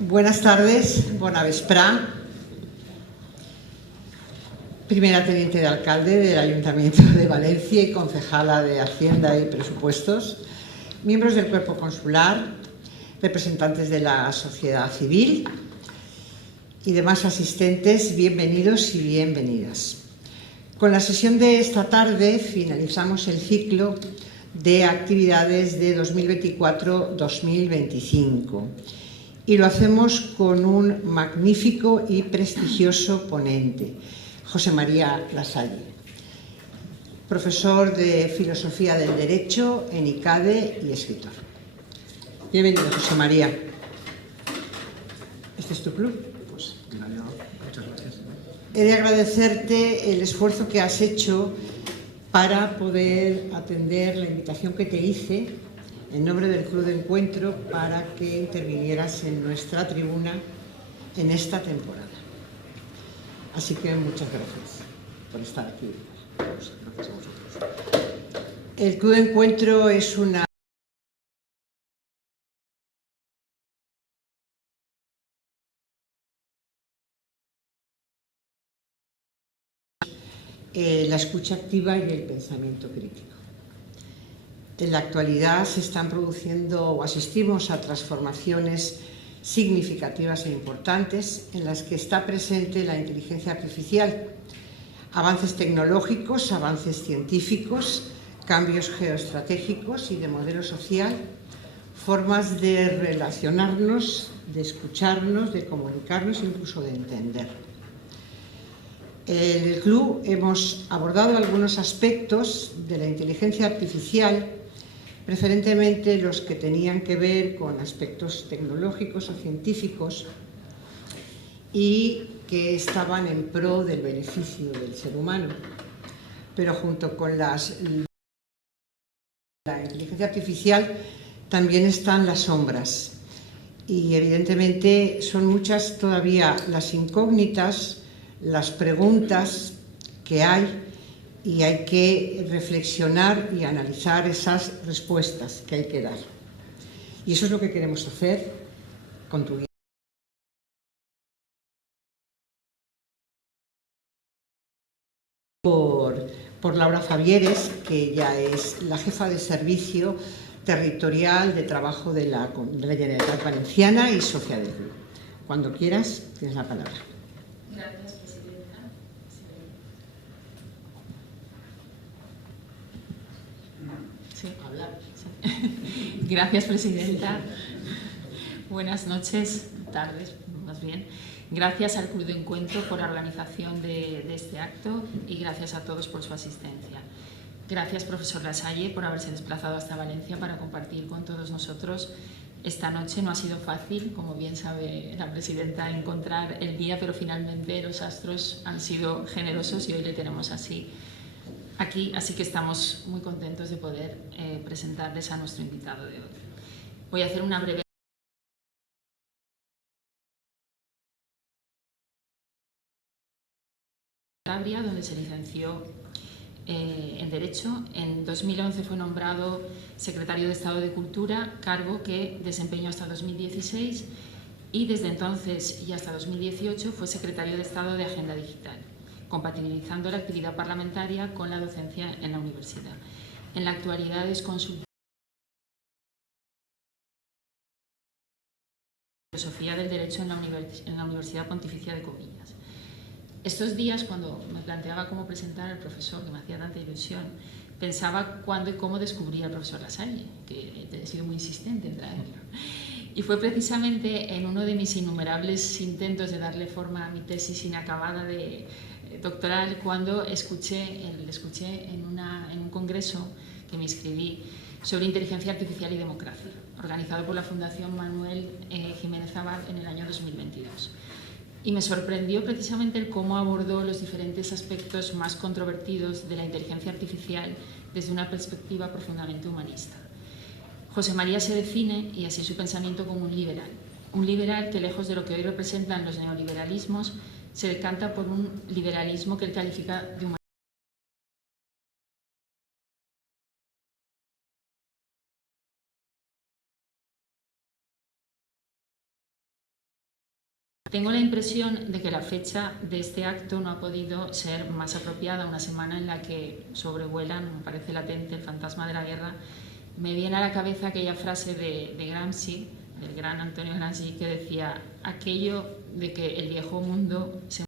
Buenas tardes, bona vesprà. Primera teniente de alcalde del Ayuntamiento de Valencia y concejala de Hacienda y Presupuestos, miembros del cuerpo consular, representantes de la sociedad civil y demás asistentes, bienvenidos y bienvenidas. Con la sesión de esta tarde finalizamos el ciclo de actividades de 2024-2025 y lo hacemos con un magnífico y prestigioso ponente, José María Lasalle, profesor de Filosofía del Derecho en ICADE y escritor. Bienvenido, José María. ¿Este es tu club? Pues mira, yo, muchas gracias. He de agradecerte el esfuerzo que has hecho para poder atender la invitación que te hice en nombre del Club de Encuentro para que intervinieras en nuestra tribuna en esta temporada. Así que muchas gracias por estar aquí. Pues gracias a vosotros. El Club de Encuentro es una la escucha activa y el pensamiento crítico. En la actualidad se están produciendo o asistimos a transformaciones significativas e importantes en las que está presente la inteligencia artificial, avances tecnológicos, avances científicos, cambios geoestratégicos y de modelo social, formas de relacionarnos, de escucharnos, de comunicarnos e incluso de entender. En el club hemos abordado algunos aspectos de la inteligencia artificial, preferentemente los que tenían que ver con aspectos tecnológicos o científicos y que estaban en pro del beneficio del ser humano. Pero junto con la inteligencia artificial también están las sombras y evidentemente son muchas todavía las incógnitas, las preguntas que hay y hay que reflexionar y analizar esas respuestas que hay que dar. Y eso es lo que queremos hacer con tu guía. Por Laura Fabieres, que ya es la jefa de servicio territorial de trabajo de la Generalitat Valenciana y socia del club. Cuando quieras, tienes la palabra. Gracias, presidenta. Sí. Sí. Gracias, presidenta. Buenas noches, tardes, más bien. Gracias al Club de Encuentro por la organización de este acto y gracias a todos por su asistencia. Gracias, profesor Lasalle, por haberse desplazado hasta Valencia para compartir con todos nosotros esta noche. No ha sido fácil, como bien sabe la presidenta, encontrar el día, pero finalmente los astros han sido generosos y hoy le tenemos así aquí, así que estamos muy contentos de poder presentarles a nuestro invitado de hoy. Voy a hacer una breve donde se licenció en Derecho. En 2011 fue nombrado secretario de Estado de Cultura, cargo que desempeñó hasta 2016 y desde entonces y hasta 2018 fue secretario de Estado de Agenda Digital, compatibilizando la actividad parlamentaria con la docencia en la universidad. En la actualidad es consultor de Filosofía del Derecho en la Universidad Pontificia de Comillas. Estos días, cuando me planteaba cómo presentar al profesor, que me hacía tanta ilusión, pensaba cuándo y cómo descubrí al profesor Lasalle, que he sido muy insistente en traerlo. Y fue precisamente en uno de mis innumerables intentos de darle forma a mi tesis inacabada de doctoral cuando le escuché en un congreso que me inscribí sobre inteligencia artificial y democracia, organizado por la Fundación Manuel Jiménez Abad en el año 2022. Y me sorprendió precisamente el cómo abordó los diferentes aspectos más controvertidos de la inteligencia artificial desde una perspectiva profundamente humanista. José María se define, y así su pensamiento, como un liberal que, lejos de lo que hoy representan los neoliberalismos, se decanta por un liberalismo que él califica de humanista. Tengo la impresión de que la fecha de este acto no ha podido ser más apropiada, una semana en la que sobrevuelan, me parece latente, el fantasma de la guerra. Me viene a la cabeza aquella frase de Gramsci, del gran Antonio Gramsci, que decía aquello de que el viejo mundo se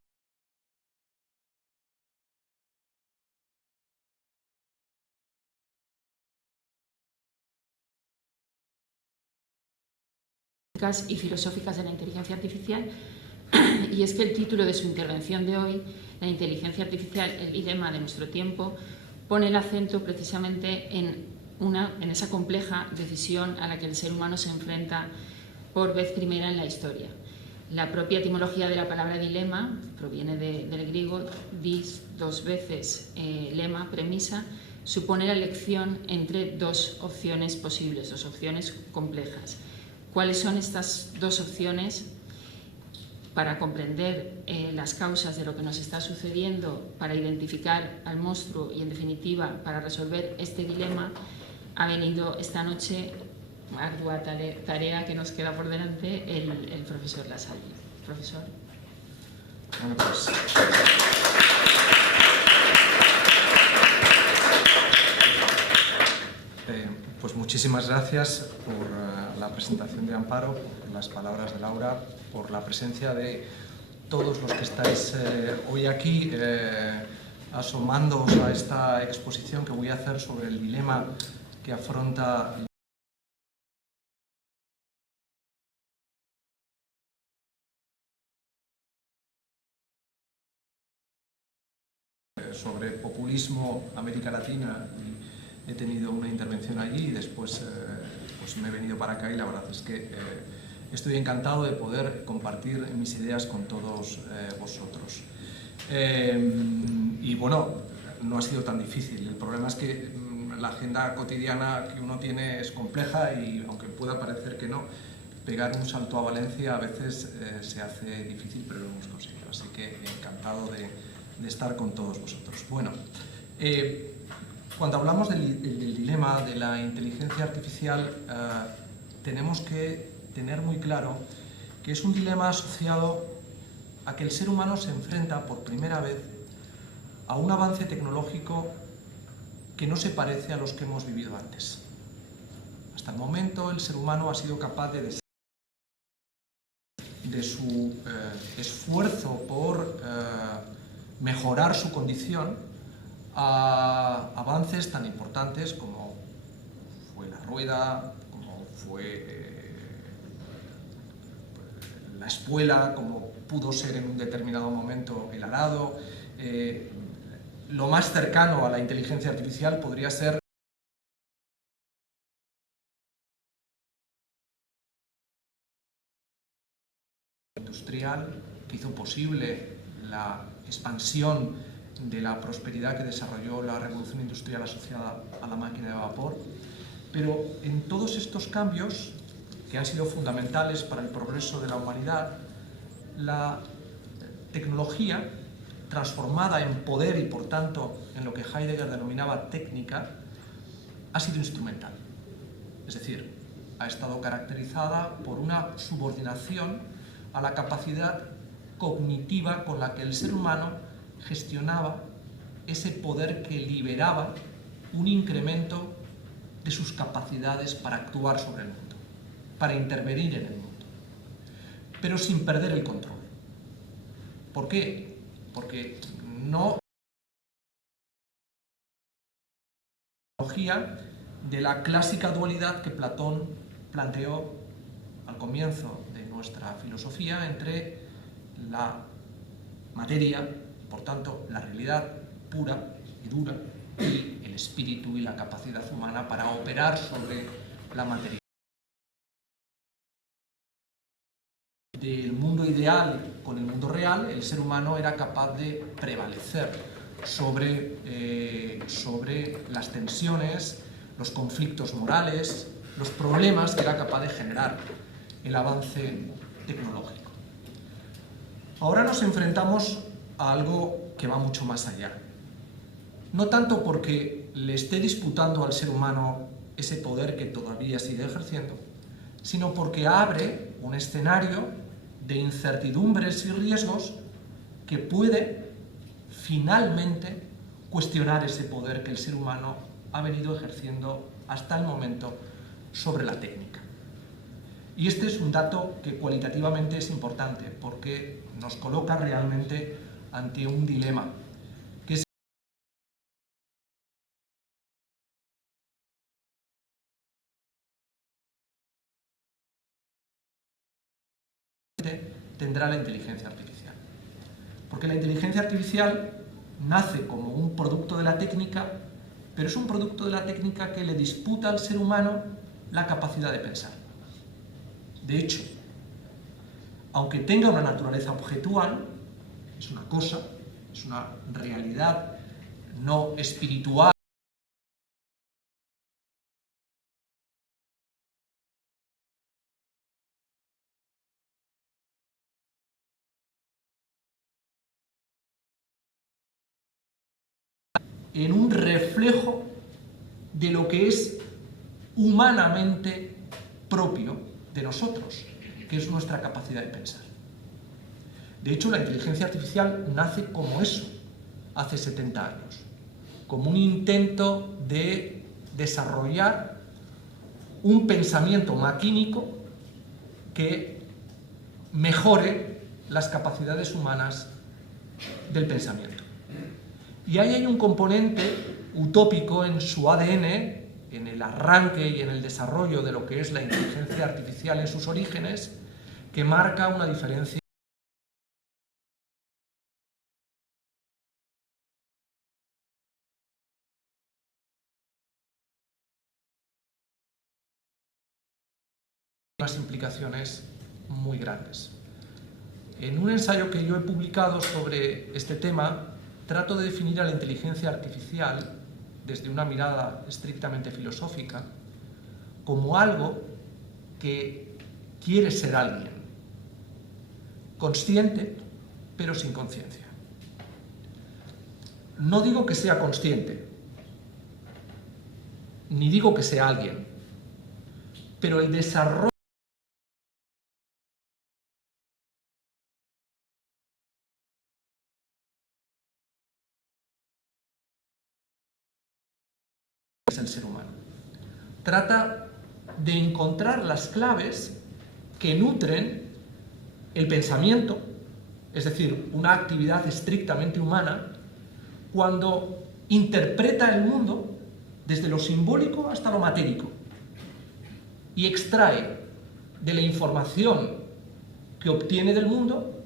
y filosóficas de la inteligencia artificial, y es que el título de su intervención de hoy, la inteligencia artificial, el dilema de nuestro tiempo, pone el acento precisamente en esa compleja decisión a la que el ser humano se enfrenta por vez primera en la historia. La propia etimología de la palabra dilema proviene del griego dis, dos veces, lema, premisa, supone la elección entre dos opciones posibles, dos opciones complejas. ¿Cuáles son estas dos opciones? Para comprender las causas de lo que nos está sucediendo, para identificar al monstruo y, en definitiva, para resolver este dilema, ha venido esta noche, ardua tarea que nos queda por delante, el profesor Lasalle. Profesor. Bueno, pues muchísimas gracias por la presentación de Amparo, por las palabras de Laura, por la presencia de todos los que estáis hoy aquí asomándoos a esta exposición que voy a hacer sobre el dilema que afronta sobre populismo América Latina. He tenido una intervención allí y después pues me he venido para acá y la verdad es que estoy encantado de poder compartir mis ideas con todos vosotros. Y bueno, no ha sido tan difícil. El problema es que la agenda cotidiana que uno tiene es compleja y aunque pueda parecer que no, pegar un salto a Valencia a veces se hace difícil, pero lo hemos conseguido. Así que encantado de estar con todos vosotros. Bueno, cuando hablamos del dilema de la inteligencia artificial, tenemos que tener muy claro que es un dilema asociado a que el ser humano se enfrenta por primera vez a un avance tecnológico que no se parece a los que hemos vivido antes. Hasta el momento el ser humano ha sido capaz de su esfuerzo por mejorar su condición a avances tan importantes como fue la rueda, como fue la espuela, como pudo ser en un determinado momento el arado. Lo más cercano a la inteligencia artificial podría ser industrial, que hizo posible la expansión de la prosperidad que desarrolló la revolución industrial asociada a la máquina de vapor. Pero en todos estos cambios, que han sido fundamentales para el progreso de la humanidad, la tecnología, transformada en poder y por tanto en lo que Heidegger denominaba técnica, ha sido instrumental. Es decir, ha estado caracterizada por una subordinación a la capacidad cognitiva con la que el ser humano gestionaba ese poder que liberaba un incremento de sus capacidades para actuar sobre el mundo, para intervenir en el mundo, pero sin perder el control. ¿Por qué? Porque no de la clásica dualidad que Platón planteó al comienzo de nuestra filosofía entre la materia, por tanto la realidad pura y dura, y el espíritu y la capacidad humana para operar sobre la materia. Del mundo ideal con el mundo real, el ser humano era capaz de prevalecer sobre las tensiones, los conflictos morales, los problemas que era capaz de generar el avance tecnológico. Ahora nos enfrentamos a algo que va mucho más allá. No tanto porque le esté disputando al ser humano ese poder que todavía sigue ejerciendo, sino porque abre un escenario de incertidumbres y riesgos que puede finalmente cuestionar ese poder que el ser humano ha venido ejerciendo hasta el momento sobre la técnica. Y este es un dato que cualitativamente es importante porque nos coloca realmente ante un dilema, que es tendrá la inteligencia artificial. Porque la inteligencia artificial nace como un producto de la técnica, pero es un producto de la técnica que le disputa al ser humano la capacidad de pensar. De hecho, aunque tenga una naturaleza objetual, es una cosa, es una realidad no espiritual, en un reflejo de lo que es humanamente propio de nosotros, que es nuestra capacidad de pensar. De hecho, la inteligencia artificial nace como eso, hace 70 años, como un intento de desarrollar un pensamiento maquínico que mejore las capacidades humanas del pensamiento. Y ahí hay un componente utópico en su ADN, en el arranque y en el desarrollo de lo que es la inteligencia artificial en sus orígenes, que marca una diferencia unas implicaciones muy grandes. En un ensayo que yo he publicado sobre este tema, trato de definir a la inteligencia artificial desde una mirada estrictamente filosófica como algo que quiere ser alguien, consciente pero sin conciencia. No digo que sea consciente, ni digo que sea alguien, pero el desarrollo es el ser humano. Trata de encontrar las claves que nutren el pensamiento, es decir, una actividad estrictamente humana, cuando interpreta el mundo desde lo simbólico hasta lo matérico y extrae de la información que obtiene del mundo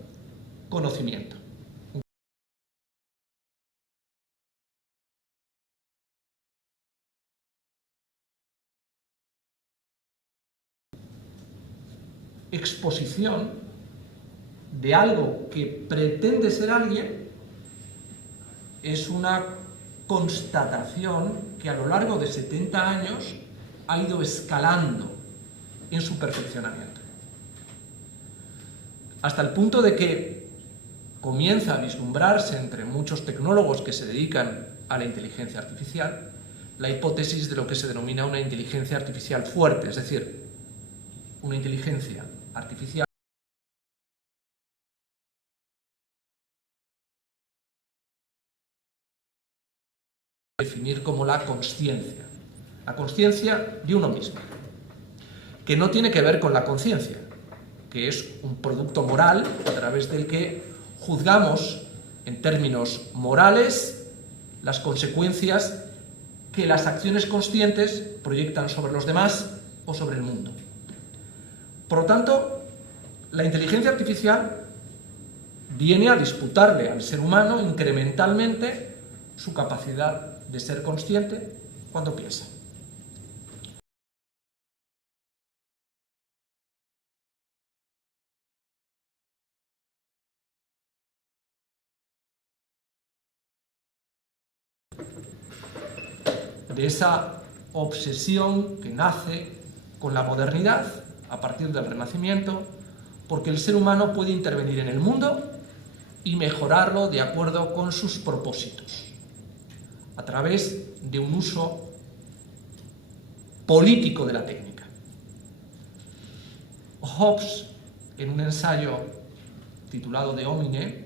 conocimiento. Exposición de algo que pretende ser alguien es una constatación que a lo largo de 70 años ha ido escalando en su perfeccionamiento. Hasta el punto de que comienza a vislumbrarse entre muchos tecnólogos que se dedican a la inteligencia artificial la hipótesis de lo que se denomina una inteligencia artificial fuerte, es decir, una inteligencia artificial definir como la consciencia de uno mismo, que no tiene que ver con la conciencia, que es un producto moral a través del que juzgamos en términos morales las consecuencias que las acciones conscientes proyectan sobre los demás o sobre el mundo. Por lo tanto, la inteligencia artificial viene a disputarle al ser humano incrementalmente su capacidad de ser consciente cuando piensa. De esa obsesión que nace con la modernidad a partir del Renacimiento, porque el ser humano puede intervenir en el mundo y mejorarlo de acuerdo con sus propósitos, a través de un uso político de la técnica. Hobbes en un ensayo titulado De Homine,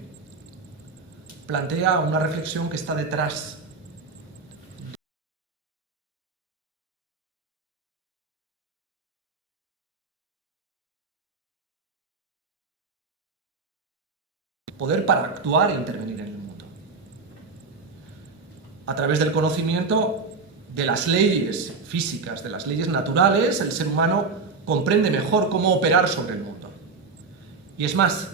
plantea una reflexión que está detrás poder para actuar e intervenir en el mundo. A través del conocimiento de las leyes físicas, de las leyes naturales, el ser humano comprende mejor cómo operar sobre el mundo. Y es más,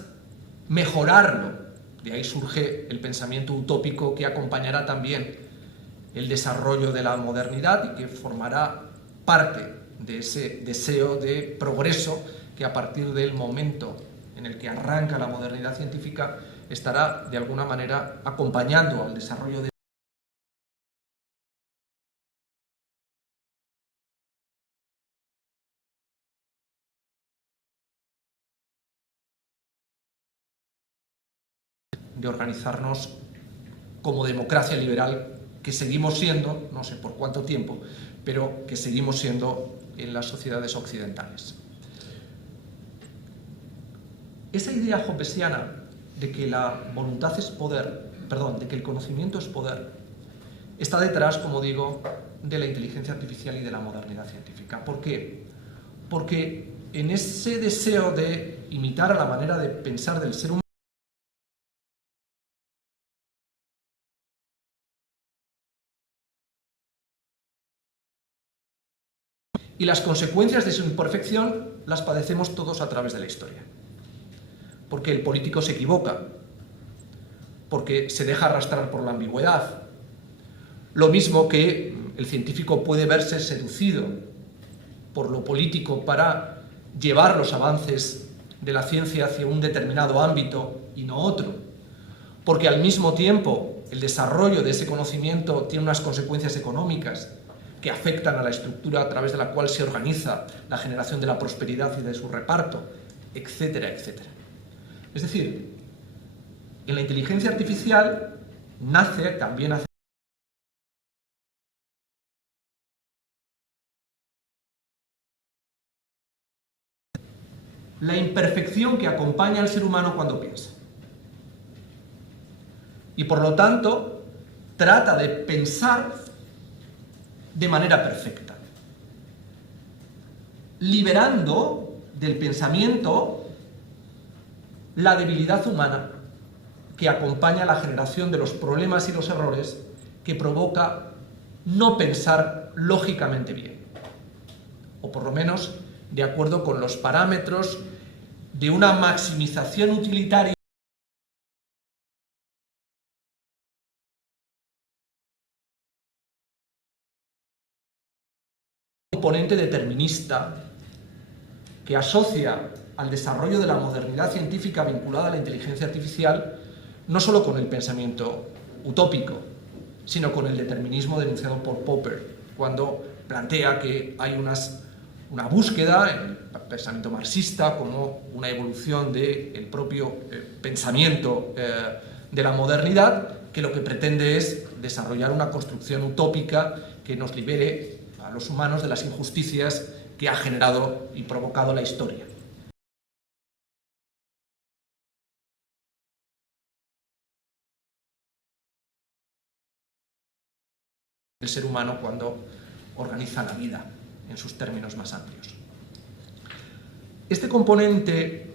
mejorarlo. De ahí surge el pensamiento utópico que acompañará también el desarrollo de la modernidad y que formará parte de ese deseo de progreso que a partir del momento en el que arranca la modernidad científica estará de alguna manera acompañando al desarrollo de organizarnos como democracia liberal que seguimos siendo, no sé por cuánto tiempo, pero que seguimos siendo en las sociedades occidentales. Esa idea hobbesiana de que la voluntad es poder, de que el conocimiento es poder, está detrás, como digo, de la inteligencia artificial y de la modernidad científica. ¿Por qué? Porque en ese deseo de imitar a la manera de pensar del ser humano, y las consecuencias de su imperfección las padecemos todos a través de la historia. Porque el político se equivoca, porque se deja arrastrar por la ambigüedad. Lo mismo que el científico puede verse seducido por lo político para llevar los avances de la ciencia hacia un determinado ámbito y no otro. Porque al mismo tiempo el desarrollo de ese conocimiento tiene unas consecuencias económicas que afectan a la estructura a través de la cual se organiza la generación de la prosperidad y de su reparto, etcétera, etcétera. Es decir, en la inteligencia artificial también hace la imperfección que acompaña al ser humano cuando piensa. Y por lo tanto, trata de pensar de manera perfecta, liberando del pensamiento la debilidad humana que acompaña la generación de los problemas y los errores que provoca no pensar lógicamente bien, o por lo menos de acuerdo con los parámetros de una maximización utilitaria componente determinista que asocia al desarrollo de la modernidad científica vinculada a la inteligencia artificial no solo con el pensamiento utópico, sino con el determinismo denunciado por Popper, cuando plantea que hay una búsqueda en el pensamiento marxista como una evolución del propio pensamiento de la modernidad, que lo que pretende es desarrollar una construcción utópica que nos libere a los humanos de las injusticias que ha generado y provocado la historia. El ser humano cuando organiza la vida en sus términos más amplios. Este componente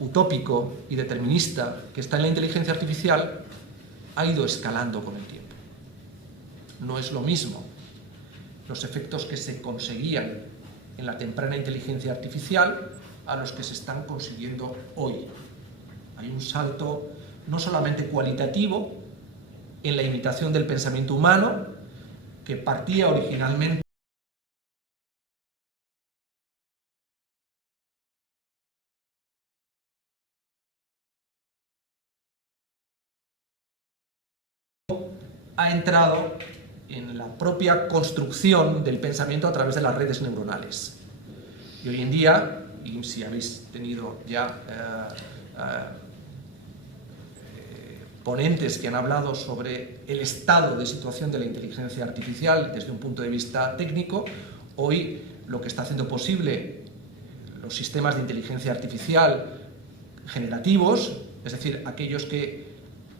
utópico y determinista que está en la inteligencia artificial ha ido escalando con el tiempo. No es lo mismo los efectos que se conseguían en la temprana inteligencia artificial a los que se están consiguiendo hoy. Hay un salto no solamente cualitativo en la imitación del pensamiento humano, que partía originalmente ha entrado en la propia construcción del pensamiento a través de las redes neuronales. Y hoy en día, y si habéis tenido ya ponentes que han hablado sobre el estado de situación de la inteligencia artificial desde un punto de vista técnico, hoy lo que está haciendo posible los sistemas de inteligencia artificial generativos, es decir, aquellos que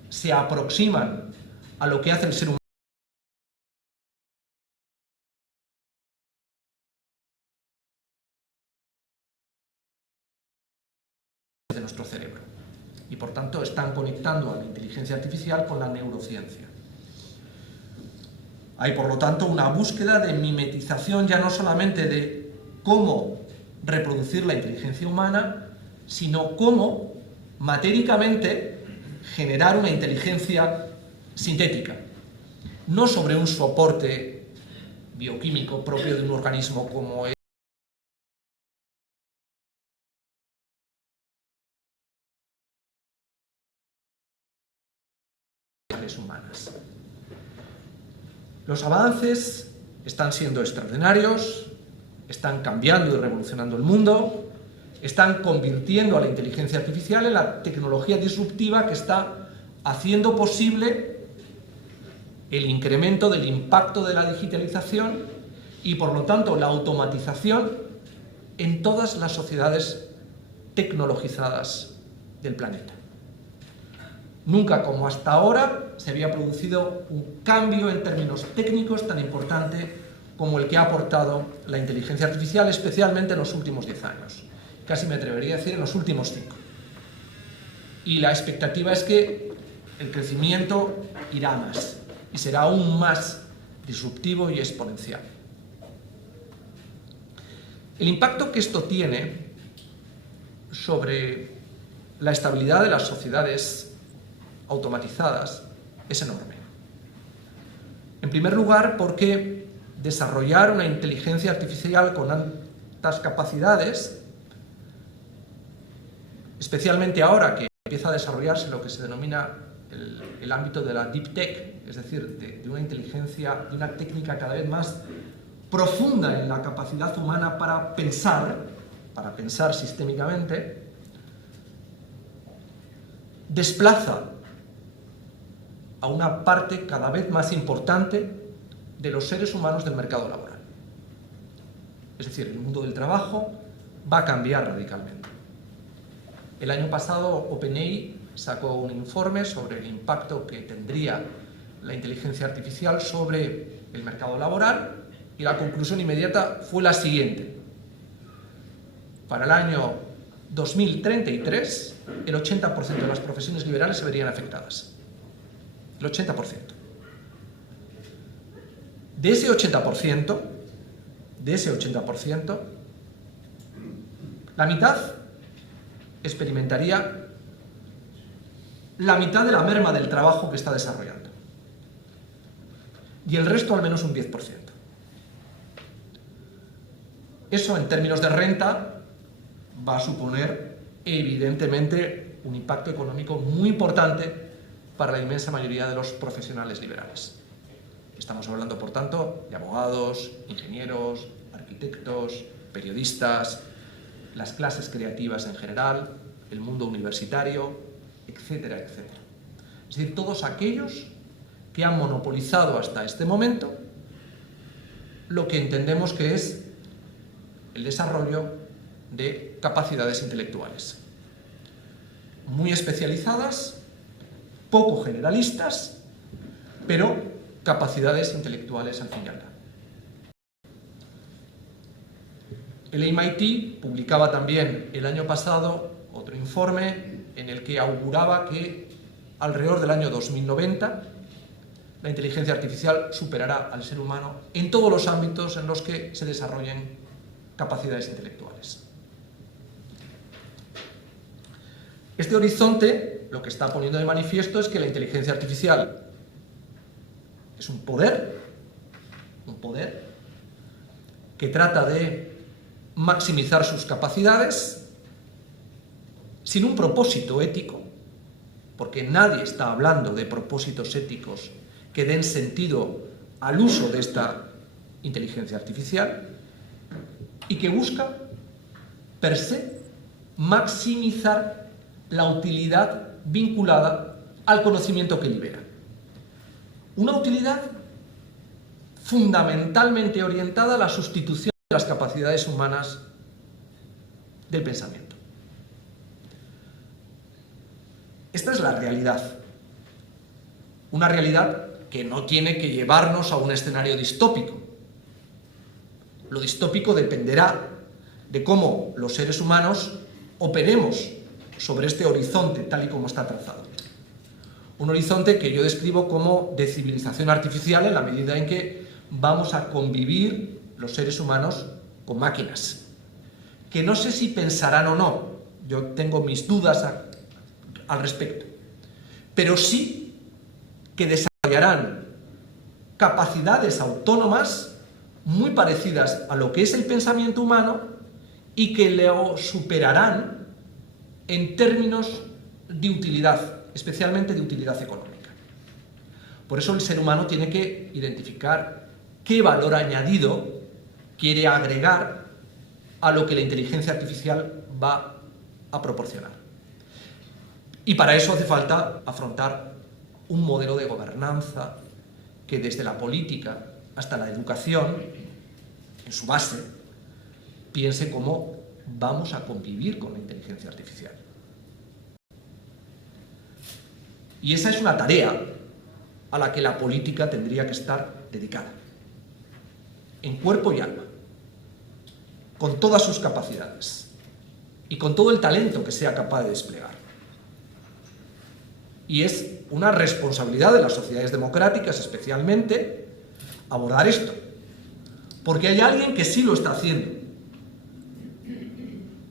se aproximan a lo que hace el ser humano de nuestro cerebro. Y por tanto están conectando a la inteligencia artificial con la neurociencia. Hay por lo tanto una búsqueda de mimetización ya no solamente de cómo reproducir la inteligencia humana, sino cómo matéricamente generar una inteligencia sintética, no sobre un soporte bioquímico propio de un organismo como es humanas. Los avances están siendo extraordinarios, están cambiando y revolucionando el mundo, están convirtiendo a la inteligencia artificial en la tecnología disruptiva que está haciendo posible el incremento del impacto de la digitalización y, por lo tanto, la automatización en todas las sociedades tecnologizadas del planeta. Nunca como hasta ahora se había producido un cambio en términos técnicos tan importante como el que ha aportado la inteligencia artificial, especialmente en los últimos 10 años. Casi me atrevería a decir en los últimos 5. Y la expectativa es que el crecimiento irá más y será aún más disruptivo y exponencial. El impacto que esto tiene sobre la estabilidad de las sociedades automatizadas es enorme. En primer lugar, porque desarrollar una inteligencia artificial con altas capacidades, especialmente ahora que empieza a desarrollarse lo que se denomina el ámbito de la Deep Tech, es decir, de una inteligencia, de una técnica cada vez más profunda en la capacidad humana para pensar sistémicamente, desplaza a una parte cada vez más importante de los seres humanos del mercado laboral. Es decir, el mundo del trabajo va a cambiar radicalmente. El año pasado OpenAI sacó un informe sobre el impacto que tendría la inteligencia artificial sobre el mercado laboral y la conclusión inmediata fue la siguiente. Para el año 2033, el 80% de las profesiones liberales se verían afectadas. El 80%. De ese 80%, la mitad experimentaría la mitad de la merma del trabajo que está desarrollando. Y el resto al menos un 10%. Eso en términos de renta va a suponer evidentemente un impacto económico muy importante para la inmensa mayoría de los profesionales liberales. Estamos hablando, por tanto, de abogados, ingenieros, arquitectos, periodistas, las clases creativas en general, el mundo universitario, etcétera, etcétera. Es decir, todos aquellos que han monopolizado hasta este momento lo que entendemos que es el desarrollo de capacidades intelectuales. Muy especializadas, poco generalistas, pero capacidades intelectuales al fin y al cabo. El MIT publicaba también el año pasado otro informe en el que auguraba que alrededor del año 2090 la inteligencia artificial superará al ser humano en todos los ámbitos en los que se desarrollen capacidades intelectuales. Este horizonte lo que está poniendo de manifiesto es que la inteligencia artificial es un poder que trata de maximizar sus capacidades sin un propósito ético, porque nadie está hablando de propósitos éticos que den sentido al uso de esta inteligencia artificial y que busca, per se, maximizar la utilidad vinculada al conocimiento que libera. Una utilidad fundamentalmente orientada a la sustitución de las capacidades humanas del pensamiento. Esta es la realidad. Una realidad que no tiene que llevarnos a un escenario distópico. Lo distópico dependerá de cómo los seres humanos operemos sobre este horizonte tal y como está trazado. Un horizonte que yo describo como de civilización artificial en la medida en que vamos a convivir los seres humanos con máquinas. Que no sé si pensarán o no, yo tengo mis dudas al respecto, pero sí que desarrollarán capacidades autónomas muy parecidas a lo que es el pensamiento humano y que lo superarán en términos de utilidad, especialmente de utilidad económica. Por eso el ser humano tiene que identificar qué valor añadido quiere agregar a lo que la inteligencia artificial va a proporcionar. Y para eso hace falta afrontar un modelo de gobernanza que desde la política hasta la educación, en su base, piense cómo vamos a convivir con la inteligencia artificial. Y esa es una tarea a la que la política tendría que estar dedicada, en cuerpo y alma, con todas sus capacidades y con todo el talento que sea capaz de desplegar. Y es una responsabilidad de las sociedades democráticas, especialmente, abordar esto, porque hay alguien que sí lo está haciendo,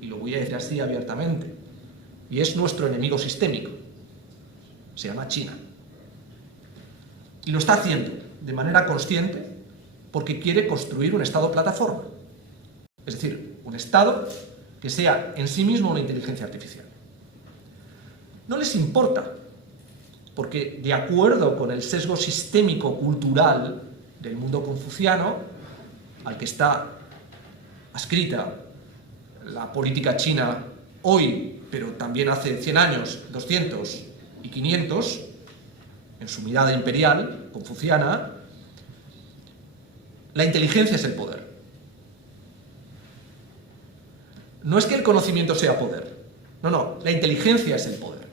y lo voy a decir así abiertamente, y es nuestro enemigo sistémico, se llama China, y lo está haciendo de manera consciente porque quiere construir un Estado plataforma, es decir, un Estado que sea en sí mismo una inteligencia artificial. No les importa, porque de acuerdo con el sesgo sistémico cultural del mundo confuciano, al que está adscrita la política china hoy, pero también hace 100 años, 200 y 500, en su mirada imperial, confuciana, la inteligencia es el poder. No es que el conocimiento sea poder, no, la inteligencia es el poder.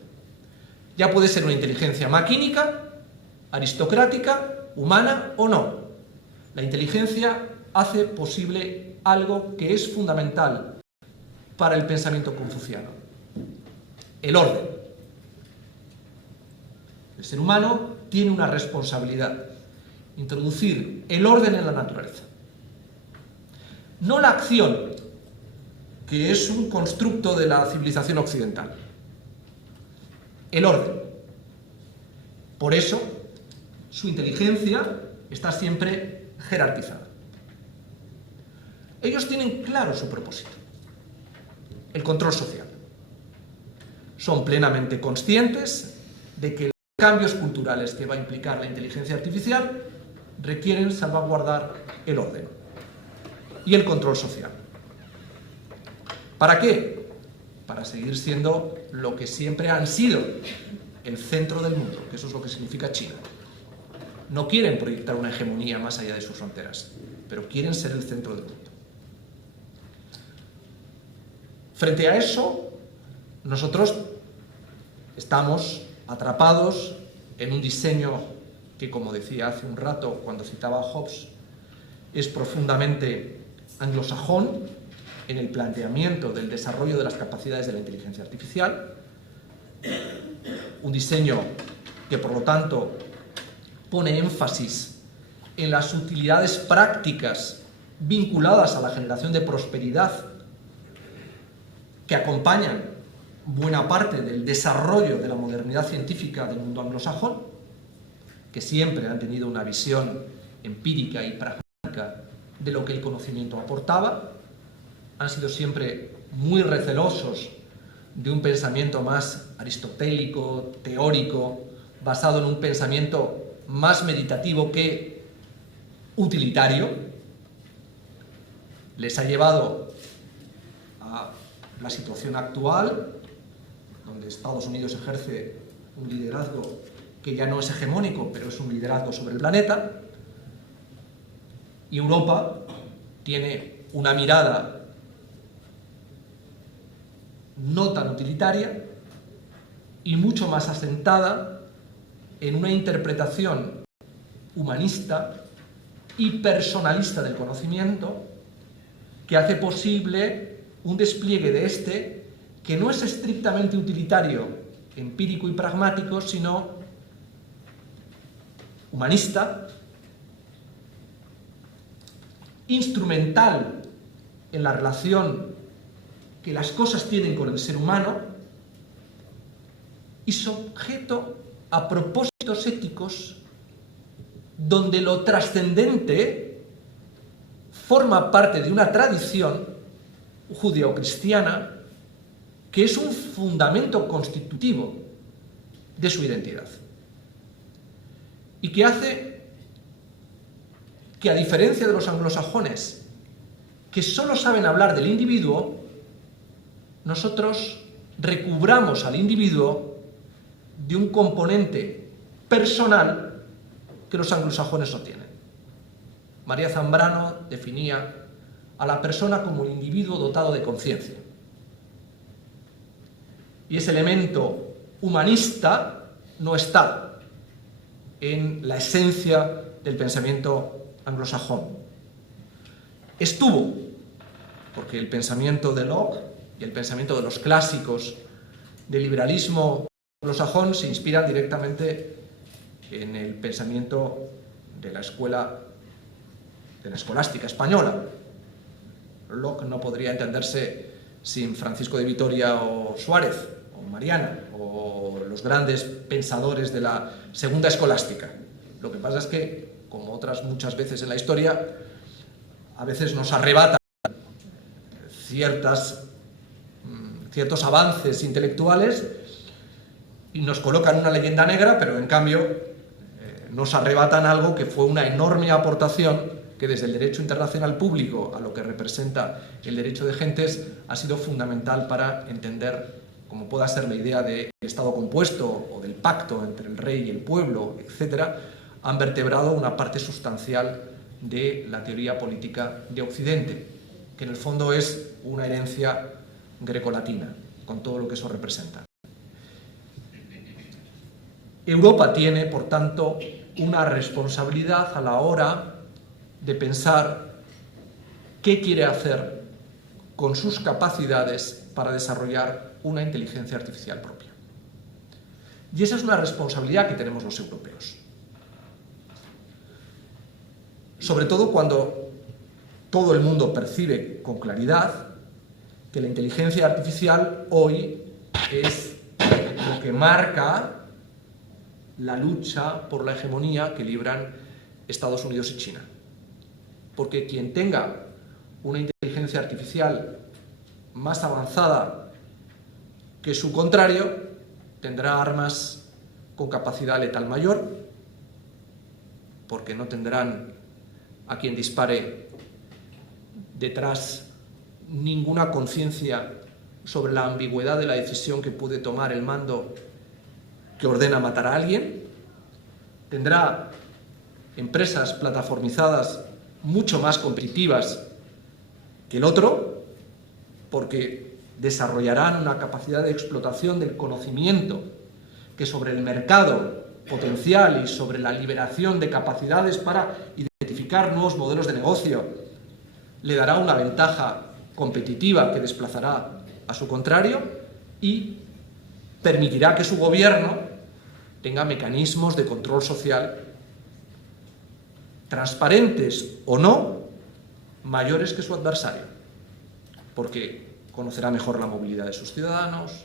Ya puede ser una inteligencia maquínica, aristocrática, humana o no. La inteligencia hace posible algo que es fundamental para el pensamiento confuciano: el orden. El ser humano tiene una responsabilidad: introducir el orden en la naturaleza. No la acción, que es un constructo de la civilización occidental. El orden. Por eso, su inteligencia está siempre jerarquizada. Ellos tienen claro su propósito: el control social. Son plenamente conscientes de que los cambios culturales que va a implicar la inteligencia artificial requieren salvaguardar el orden y el control social. ¿Para qué? Para seguir siendo lo que siempre han sido: el centro del mundo, que eso es lo que significa China. No quieren proyectar una hegemonía más allá de sus fronteras, pero quieren ser el centro del mundo. Frente a eso, nosotros estamos atrapados en un diseño que, como decía hace un rato cuando citaba a Hobbes, es profundamente anglosajón en el planteamiento del desarrollo de las capacidades de la inteligencia artificial, un diseño que, por lo tanto, pone énfasis en las utilidades prácticas vinculadas a la generación de prosperidad que acompañan buena parte del desarrollo de la modernidad científica del mundo anglosajón, que siempre han tenido una visión empírica y pragmática de lo que el conocimiento aportaba, han sido siempre muy recelosos de un pensamiento más aristotélico, teórico, basado en un pensamiento más meditativo que utilitario. Les ha llevado a la situación actual, donde Estados Unidos ejerce un liderazgo que ya no es hegemónico, pero es un liderazgo sobre el planeta, y Europa tiene una mirada no tan utilitaria y mucho más asentada en una interpretación humanista y personalista del conocimiento que hace posible un despliegue de este que no es estrictamente utilitario, empírico y pragmático, sino humanista, instrumental en la relación que las cosas tienen con el ser humano y sujeto a propósitos éticos donde lo trascendente forma parte de una tradición judeocristiana que es un fundamento constitutivo de su identidad y que hace que, a diferencia de los anglosajones, que solo saben hablar del individuo, nosotros recubramos al individuo de un componente personal que los anglosajones no tienen. María Zambrano definía a la persona como el individuo dotado de conciencia. Y ese elemento humanista no está en la esencia del pensamiento anglosajón. Estuvo, porque el pensamiento de Locke y el pensamiento de los clásicos del liberalismo anglosajón se inspiran directamente en el pensamiento de la escuela, de la escolástica española. Locke no podría entenderse sin Francisco de Vitoria o Suárez, o Mariana, o los grandes pensadores de la segunda escolástica. Lo que pasa es que, como otras muchas veces en la historia, a veces nos arrebatan ciertos avances intelectuales y nos colocan una leyenda negra, pero en cambio nos arrebatan algo que fue una enorme aportación que desde el derecho internacional público a lo que representa el derecho de gentes ha sido fundamental para entender cómo pueda ser la idea del Estado compuesto o del pacto entre el rey y el pueblo, etcétera, han vertebrado una parte sustancial de la teoría política de Occidente, que en el fondo es una herencia grecolatina, con todo lo que eso representa. Europa tiene, por tanto, una responsabilidad a la hora de pensar qué quiere hacer con sus capacidades para desarrollar una inteligencia artificial propia. Y esa es una responsabilidad que tenemos los europeos. Sobre todo cuando todo el mundo percibe con claridad que la inteligencia artificial hoy es lo que marca la lucha por la hegemonía que libran Estados Unidos y China. Porque quien tenga una inteligencia artificial más avanzada que su contrario tendrá armas con capacidad letal mayor, porque no tendrán a quien dispare detrás ninguna conciencia sobre la ambigüedad de la decisión que puede tomar el mando que ordena matar a alguien, tendrá empresas plataformizadas mucho más competitivas que el otro, porque desarrollarán una capacidad de explotación del conocimiento que sobre el mercado potencial y sobre la liberación de capacidades para identificar nuevos modelos de negocio le dará una ventaja competitiva que desplazará a su contrario y permitirá que su gobierno tenga mecanismos de control social transparentes o no, mayores que su adversario, porque conocerá mejor la movilidad de sus ciudadanos,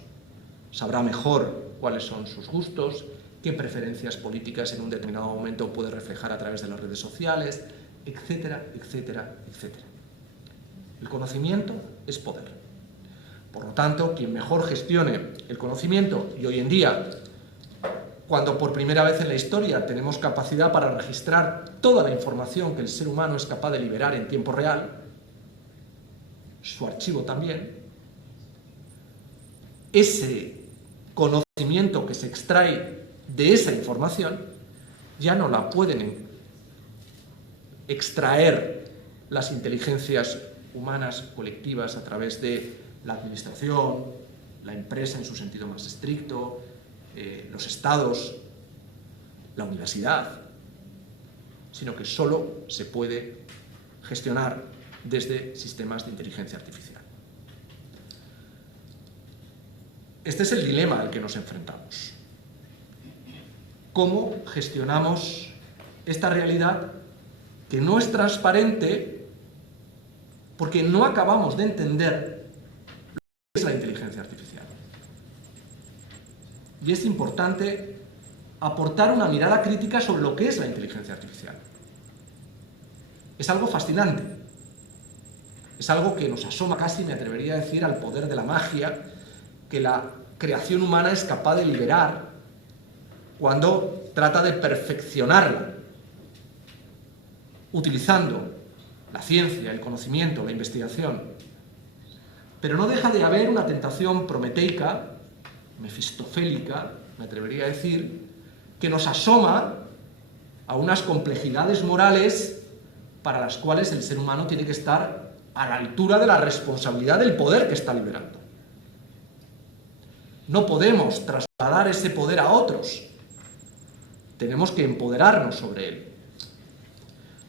sabrá mejor cuáles son sus gustos, qué preferencias políticas en un determinado momento puede reflejar a través de las redes sociales, etcétera, etcétera, etcétera. El conocimiento es poder. Por lo tanto, quien mejor gestione el conocimiento, y hoy en día, cuando por primera vez en la historia tenemos capacidad para registrar toda la información que el ser humano es capaz de liberar en tiempo real, su archivo también, ese conocimiento que se extrae de esa información ya no la pueden extraer las inteligencias humanas colectivas a través de la administración, la empresa en su sentido más estricto, los estados, la universidad, sino que solo se puede gestionar desde sistemas de inteligencia artificial. Este es el dilema al que nos enfrentamos. ¿Cómo gestionamos esta realidad que no es transparente porque no acabamos de entender lo que es la inteligencia artificial? Y es importante aportar una mirada crítica sobre lo que es la inteligencia artificial. Es algo fascinante. Es algo que nos asoma casi, me atrevería a decir, al poder de la magia que la creación humana es capaz de liberar cuando trata de perfeccionarla, utilizando la ciencia, el conocimiento, la investigación. Pero no deja de haber una tentación prometeica, mefistofélica, me atrevería a decir, que nos asoma a unas complejidades morales para las cuales el ser humano tiene que estar a la altura de la responsabilidad del poder que está liberando. No podemos trasladar ese poder a otros. Tenemos que empoderarnos sobre él.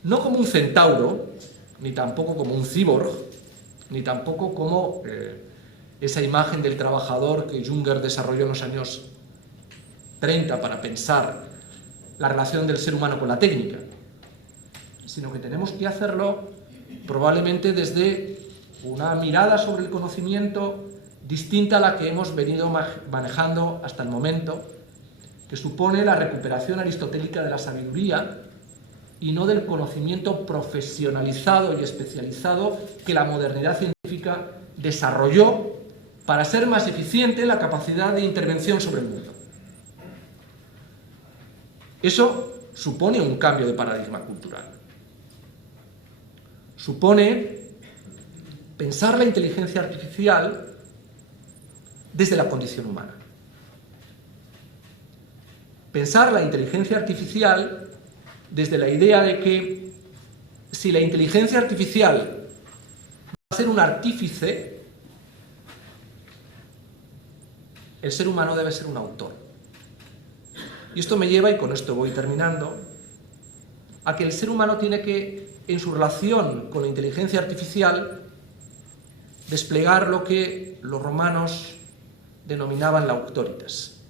No como un centauro, ni tampoco como un cyborg, ni tampoco como esa imagen del trabajador que Junger desarrolló en los años 30 para pensar la relación del ser humano con la técnica, sino que tenemos que hacerlo probablemente desde una mirada sobre el conocimiento distinta a la que hemos venido manejando hasta el momento, que supone la recuperación aristotélica de la sabiduría y no del conocimiento profesionalizado y especializado que la modernidad científica desarrolló para ser más eficiente en la capacidad de intervención sobre el mundo. Eso supone un cambio de paradigma cultural. Supone pensar la inteligencia artificial desde la condición humana. Pensar la inteligencia artificial desde la idea de que si la inteligencia artificial va a ser un artífice, el ser humano debe ser un autor. Y esto me lleva, y con esto voy terminando, a que el ser humano tiene que, en su relación con la inteligencia artificial, desplegar lo que los romanos denominaban la auctoritas,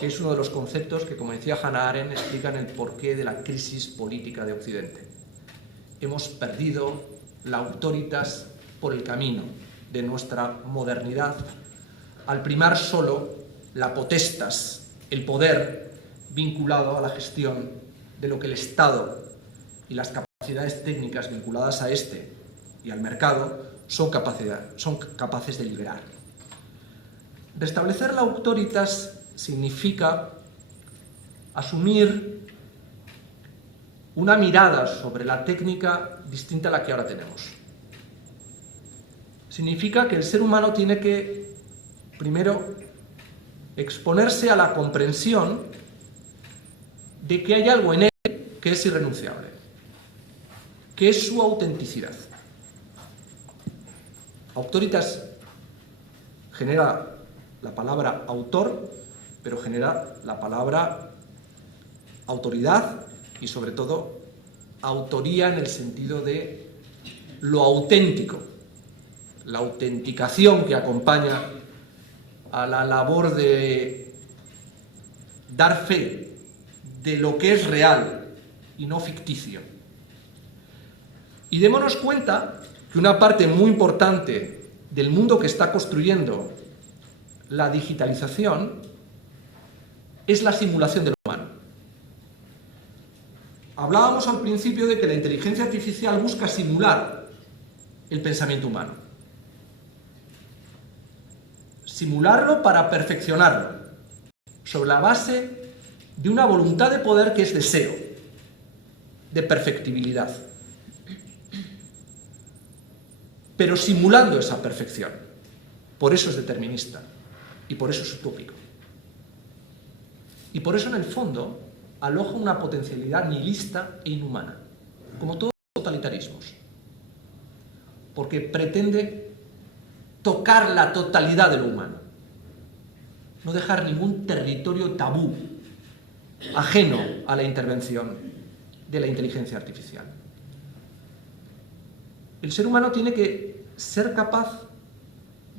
que es uno de los conceptos que, como decía Hannah Arendt, explican el porqué de la crisis política de Occidente. Hemos perdido la auctoritas por el camino de nuestra modernidad, al primar solo la potestas, el poder vinculado a la gestión de lo que el Estado y las capacidades técnicas vinculadas a este y al mercado son capaces de liberar. Restablecer la auctoritas significa asumir una mirada sobre la técnica distinta a la que ahora tenemos. Significa que el ser humano tiene que, primero, exponerse a la comprensión de que hay algo en él que es irrenunciable, que es su autenticidad. Auctoritas genera la palabra autor, pero genera la palabra autoridad y, sobre todo, autoría en el sentido de lo auténtico, la autenticación que acompaña a la labor de dar fe de lo que es real y no ficticio. Y démonos cuenta que una parte muy importante del mundo que está construyendo la digitalización es la simulación de lo humano. Hablábamos al principio de que la inteligencia artificial busca simular el pensamiento humano. Simularlo para perfeccionarlo, sobre la base de una voluntad de poder que es deseo, de perfectibilidad. Pero simulando esa perfección. Por eso es determinista y por eso es utópico. Y por eso, en el fondo, aloja una potencialidad nihilista e inhumana, como todos los totalitarismos, porque pretende tocar la totalidad de lo humano. No dejar ningún territorio tabú, ajeno a la intervención de la inteligencia artificial. El ser humano tiene que ser capaz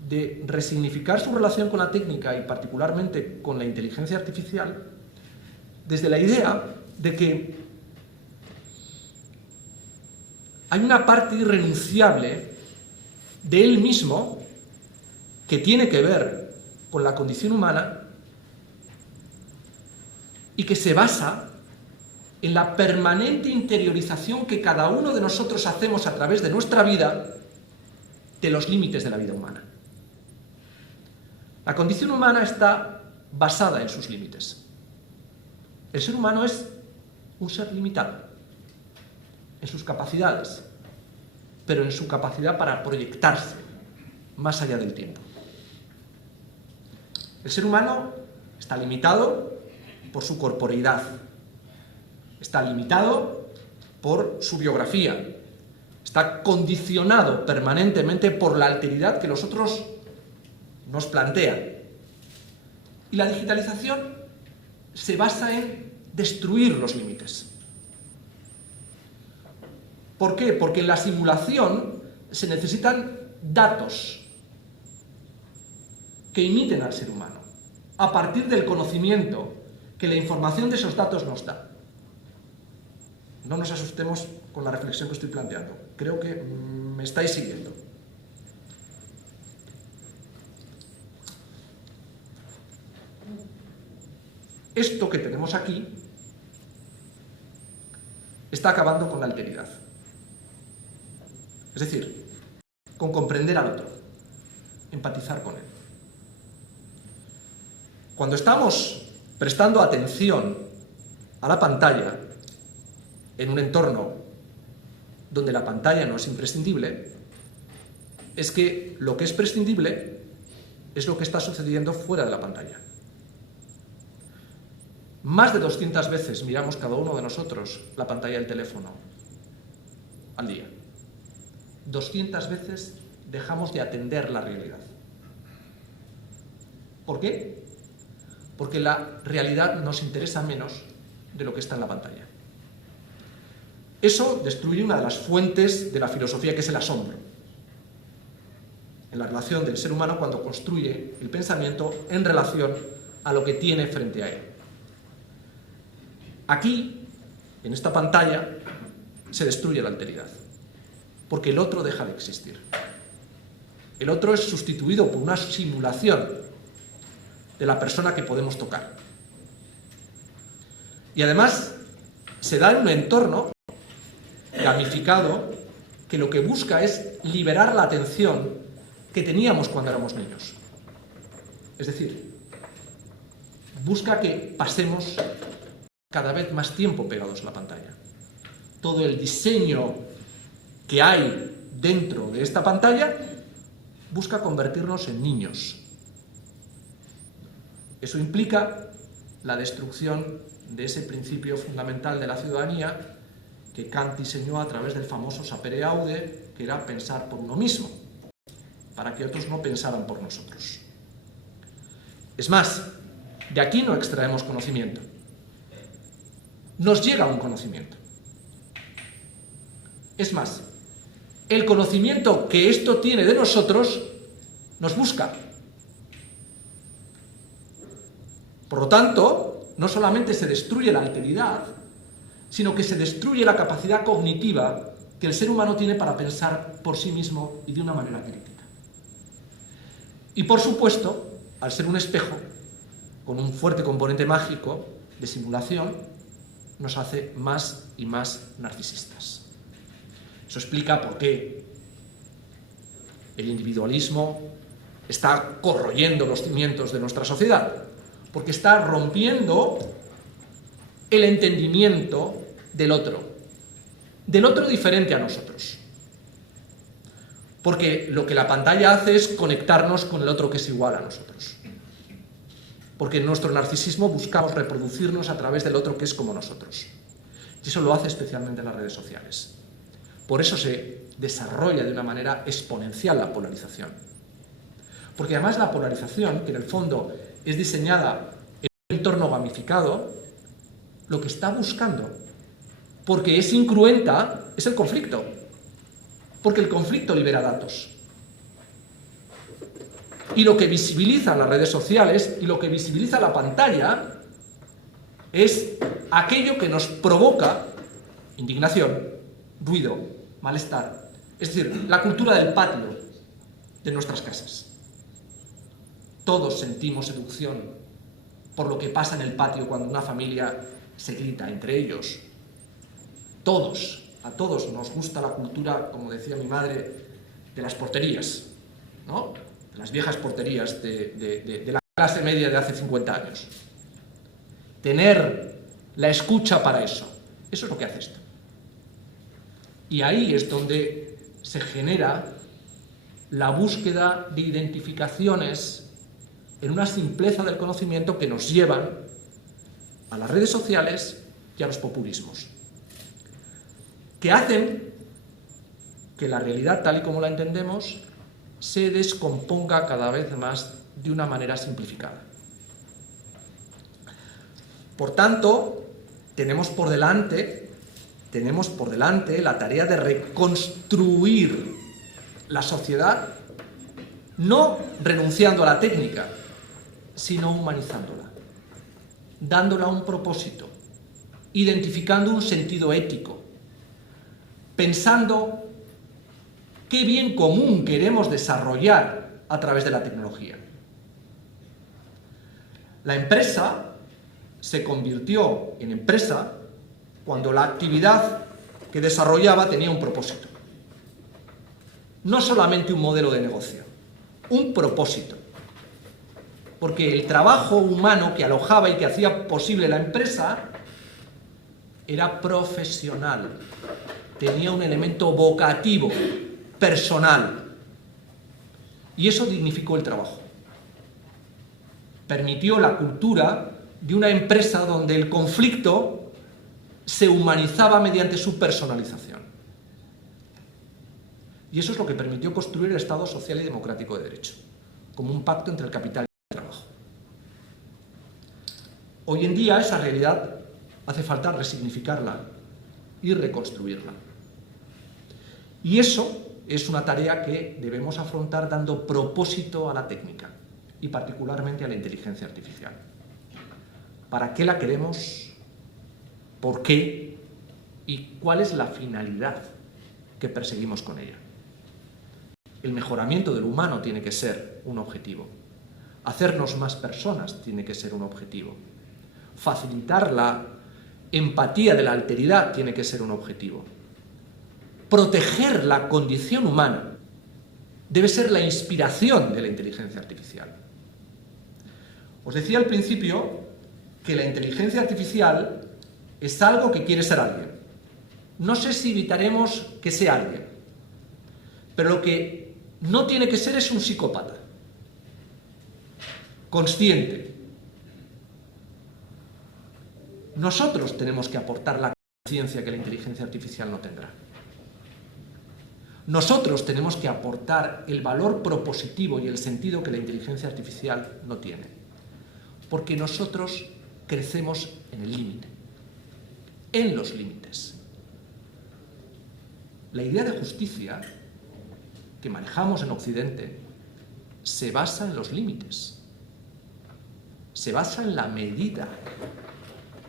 de resignificar su relación con la técnica y particularmente con la inteligencia artificial desde la idea de que hay una parte irrenunciable de él mismo que tiene que ver con la condición humana y que se basa en la permanente interiorización que cada uno de nosotros hacemos a través de nuestra vida de los límites de la vida humana. La condición humana está basada en sus límites. El ser humano es un ser limitado en sus capacidades, pero en su capacidad para proyectarse más allá del tiempo. El ser humano está limitado por su corporeidad, está limitado por su biografía, está condicionado permanentemente por la alteridad que los otros nos plantean. Y la digitalización se basa en destruir los límites. ¿Por qué? Porque en la simulación se necesitan datos que imiten al ser humano, a partir del conocimiento que la información de esos datos nos da. No nos asustemos con la reflexión que estoy planteando. Creo que me estáis siguiendo. Esto que tenemos aquí está acabando con la alteridad. Es decir, con comprender al otro, empatizar con él. Cuando estamos prestando atención a la pantalla en un entorno donde la pantalla no es imprescindible, es que lo que es prescindible es lo que está sucediendo fuera de la pantalla. Más de 200 veces miramos cada uno de nosotros la pantalla del teléfono al día. 200 veces dejamos de atender la realidad. ¿Por qué? Porque la realidad nos interesa menos de lo que está en la pantalla. Eso destruye una de las fuentes de la filosofía, que es el asombro, en la relación del ser humano cuando construye el pensamiento en relación a lo que tiene frente a él. Aquí, en esta pantalla, se destruye la alteridad, porque el otro deja de existir. El otro es sustituido por una simulación de la persona que podemos tocar. Y además, se da en un entorno gamificado que lo que busca es liberar la atención que teníamos cuando éramos niños. Es decir, busca que pasemos cada vez más tiempo pegados a la pantalla. Todo el diseño que hay dentro de esta pantalla busca convertirnos en niños. Eso implica la destrucción de ese principio fundamental de la ciudadanía que Kant diseñó a través del famoso sapere aude, que era pensar por uno mismo, para que otros no pensaran por nosotros. Es más, de aquí no extraemos conocimiento. Nos llega un conocimiento. Es más, el conocimiento que esto tiene de nosotros nos busca. Por lo tanto, no solamente se destruye la alteridad, sino que se destruye la capacidad cognitiva que el ser humano tiene para pensar por sí mismo y de una manera crítica. Y por supuesto, al ser un espejo, con un fuerte componente mágico de simulación, nos hace más y más narcisistas. Eso explica por qué el individualismo está corroyendo los cimientos de nuestra sociedad, porque está rompiendo el entendimiento del otro diferente a nosotros. Porque lo que la pantalla hace es conectarnos con el otro que es igual a nosotros. Porque en nuestro narcisismo buscamos reproducirnos a través del otro que es como nosotros. Y eso lo hace especialmente en las redes sociales. Por eso se desarrolla de una manera exponencial la polarización. Porque además la polarización, que en el fondo es diseñada en un entorno gamificado, lo que está buscando, porque es incruenta, es el conflicto. Porque el conflicto libera datos. Y lo que visibilizan las redes sociales y lo que visibiliza la pantalla es aquello que nos provoca indignación, ruido, malestar. Es decir, la cultura del patio de nuestras casas. Todos sentimos seducción por lo que pasa en el patio cuando una familia se grita entre ellos. Todos, a todos nos gusta la cultura, como decía mi madre, de las porterías, ¿no? Las viejas porterías de la clase media de hace 50 años. Tener la escucha para eso es lo que hace esto. Y ahí es donde se genera la búsqueda de identificaciones en una simpleza del conocimiento que nos llevan a las redes sociales y a los populismos, que hacen que la realidad tal y como la entendemos se descomponga cada vez más de una manera simplificada. Por tanto, tenemos por delante la tarea de reconstruir la sociedad, no renunciando a la técnica, sino humanizándola, dándola un propósito, identificando un sentido ético, pensando qué bien común queremos desarrollar a través de la tecnología. La empresa se convirtió en empresa cuando la actividad que desarrollaba tenía un propósito. No solamente un modelo de negocio, un propósito. Porque el trabajo humano que alojaba y que hacía posible la empresa era profesional, tenía un elemento vocativo, personal. Y eso dignificó el trabajo. Permitió la cultura de una empresa donde el conflicto se humanizaba mediante su personalización. Y eso es lo que permitió construir el Estado social y democrático de derecho, como un pacto entre el capital y el trabajo. Hoy en día esa realidad hace falta resignificarla y reconstruirla. Y eso es una tarea que debemos afrontar dando propósito a la técnica y particularmente a la inteligencia artificial. ¿Para qué la queremos? ¿Por qué? ¿Y cuál es la finalidad que perseguimos con ella? El mejoramiento del humano tiene que ser un objetivo. Hacernos más personas tiene que ser un objetivo. Facilitar la empatía de la alteridad tiene que ser un objetivo. Proteger la condición humana debe ser la inspiración de la inteligencia artificial. Os decía al principio que la inteligencia artificial es algo que quiere ser alguien. No sé si evitaremos que sea alguien, pero lo que no tiene que ser es un psicópata, consciente. Nosotros tenemos que aportar la conciencia que la inteligencia artificial no tendrá. Nosotros tenemos que aportar el valor propositivo y el sentido que la inteligencia artificial no tiene. Porque nosotros crecemos en el límite, en los límites. La idea de justicia que manejamos en Occidente se basa en los límites, se basa en la medida,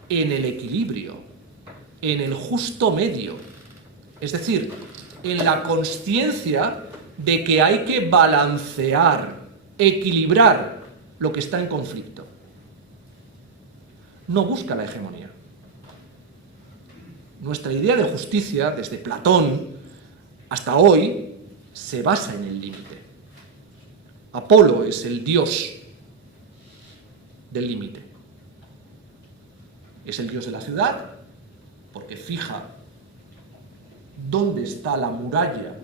en el equilibrio, en el justo medio, es decir, en la consciencia de que hay que balancear, equilibrar lo que está en conflicto. No busca la hegemonía. Nuestra idea de justicia, desde Platón hasta hoy, se basa en el límite. Apolo es el dios del límite. Es el dios de la ciudad, porque fija dónde está la muralla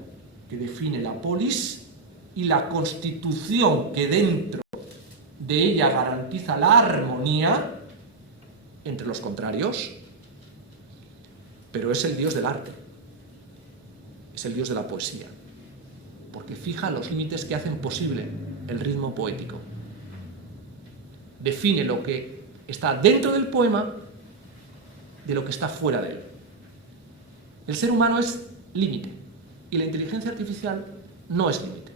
que define la polis y la constitución que dentro de ella garantiza la armonía entre los contrarios. Pero es el dios del arte, es el dios de la poesía, porque fija los límites que hacen posible el ritmo poético. Define lo que está dentro del poema de lo que está fuera de él. El ser humano es límite y la inteligencia artificial no es límite.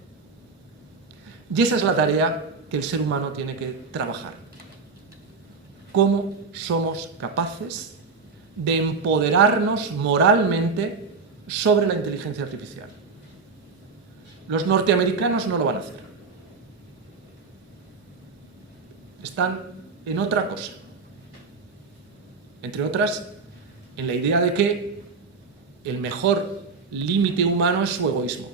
Y esa es la tarea que el ser humano tiene que trabajar. ¿Cómo somos capaces de empoderarnos moralmente sobre la inteligencia artificial? Los norteamericanos no lo van a hacer. Están en otra cosa. Entre otras, en la idea de que el mejor límite humano es su egoísmo.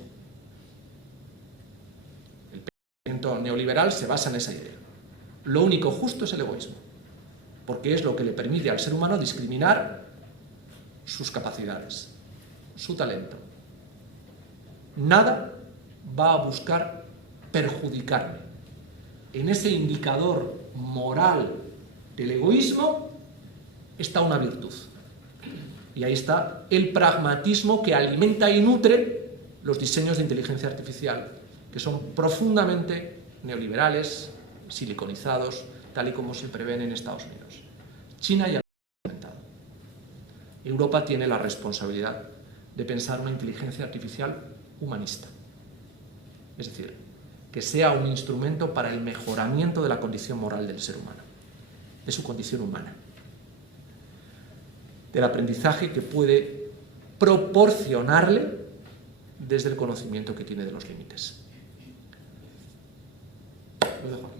El pensamiento neoliberal se basa en esa idea. Lo único justo es el egoísmo, porque es lo que le permite al ser humano discriminar sus capacidades, su talento. Nada va a buscar perjudicarme. En ese indicador moral del egoísmo está una virtud. Y ahí está el pragmatismo que alimenta y nutre los diseños de inteligencia artificial, que son profundamente neoliberales, siliconizados, tal y como se prevén en Estados Unidos. China ya lo ha comentado. Europa tiene la responsabilidad de pensar una inteligencia artificial humanista. Es decir, que sea un instrumento para el mejoramiento de la condición moral del ser humano, de su condición humana, del aprendizaje que puede proporcionarle desde el conocimiento que tiene de los límites. Lo dejo aquí.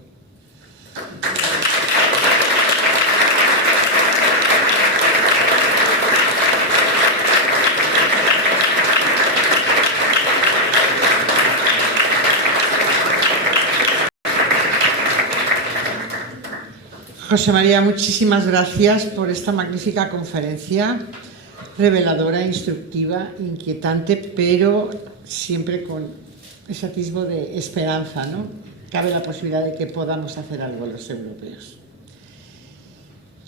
José María, muchísimas gracias por esta magnífica conferencia, reveladora, instructiva, inquietante, pero siempre con ese atisbo de esperanza, ¿no? Cabe la posibilidad de que podamos hacer algo los europeos.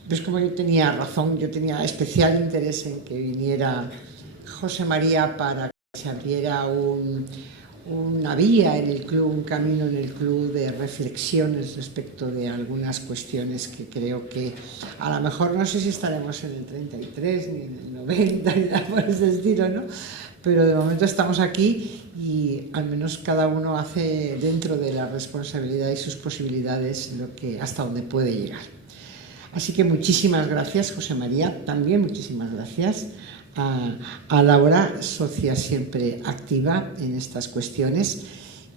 Pues como yo tenía razón, yo tenía especial interés en que viniera José María para que se abriera una vía en el club, un camino en el club de reflexiones respecto de algunas cuestiones que creo que a lo mejor no sé si estaremos en el 33 ni en el 90 ni nada por ese estilo, ¿no? Pero de momento estamos aquí y al menos cada uno hace dentro de la responsabilidad y sus posibilidades lo que, hasta donde puede llegar. Así que muchísimas gracias, José María, también muchísimas gracias a Laura, socia siempre activa en estas cuestiones,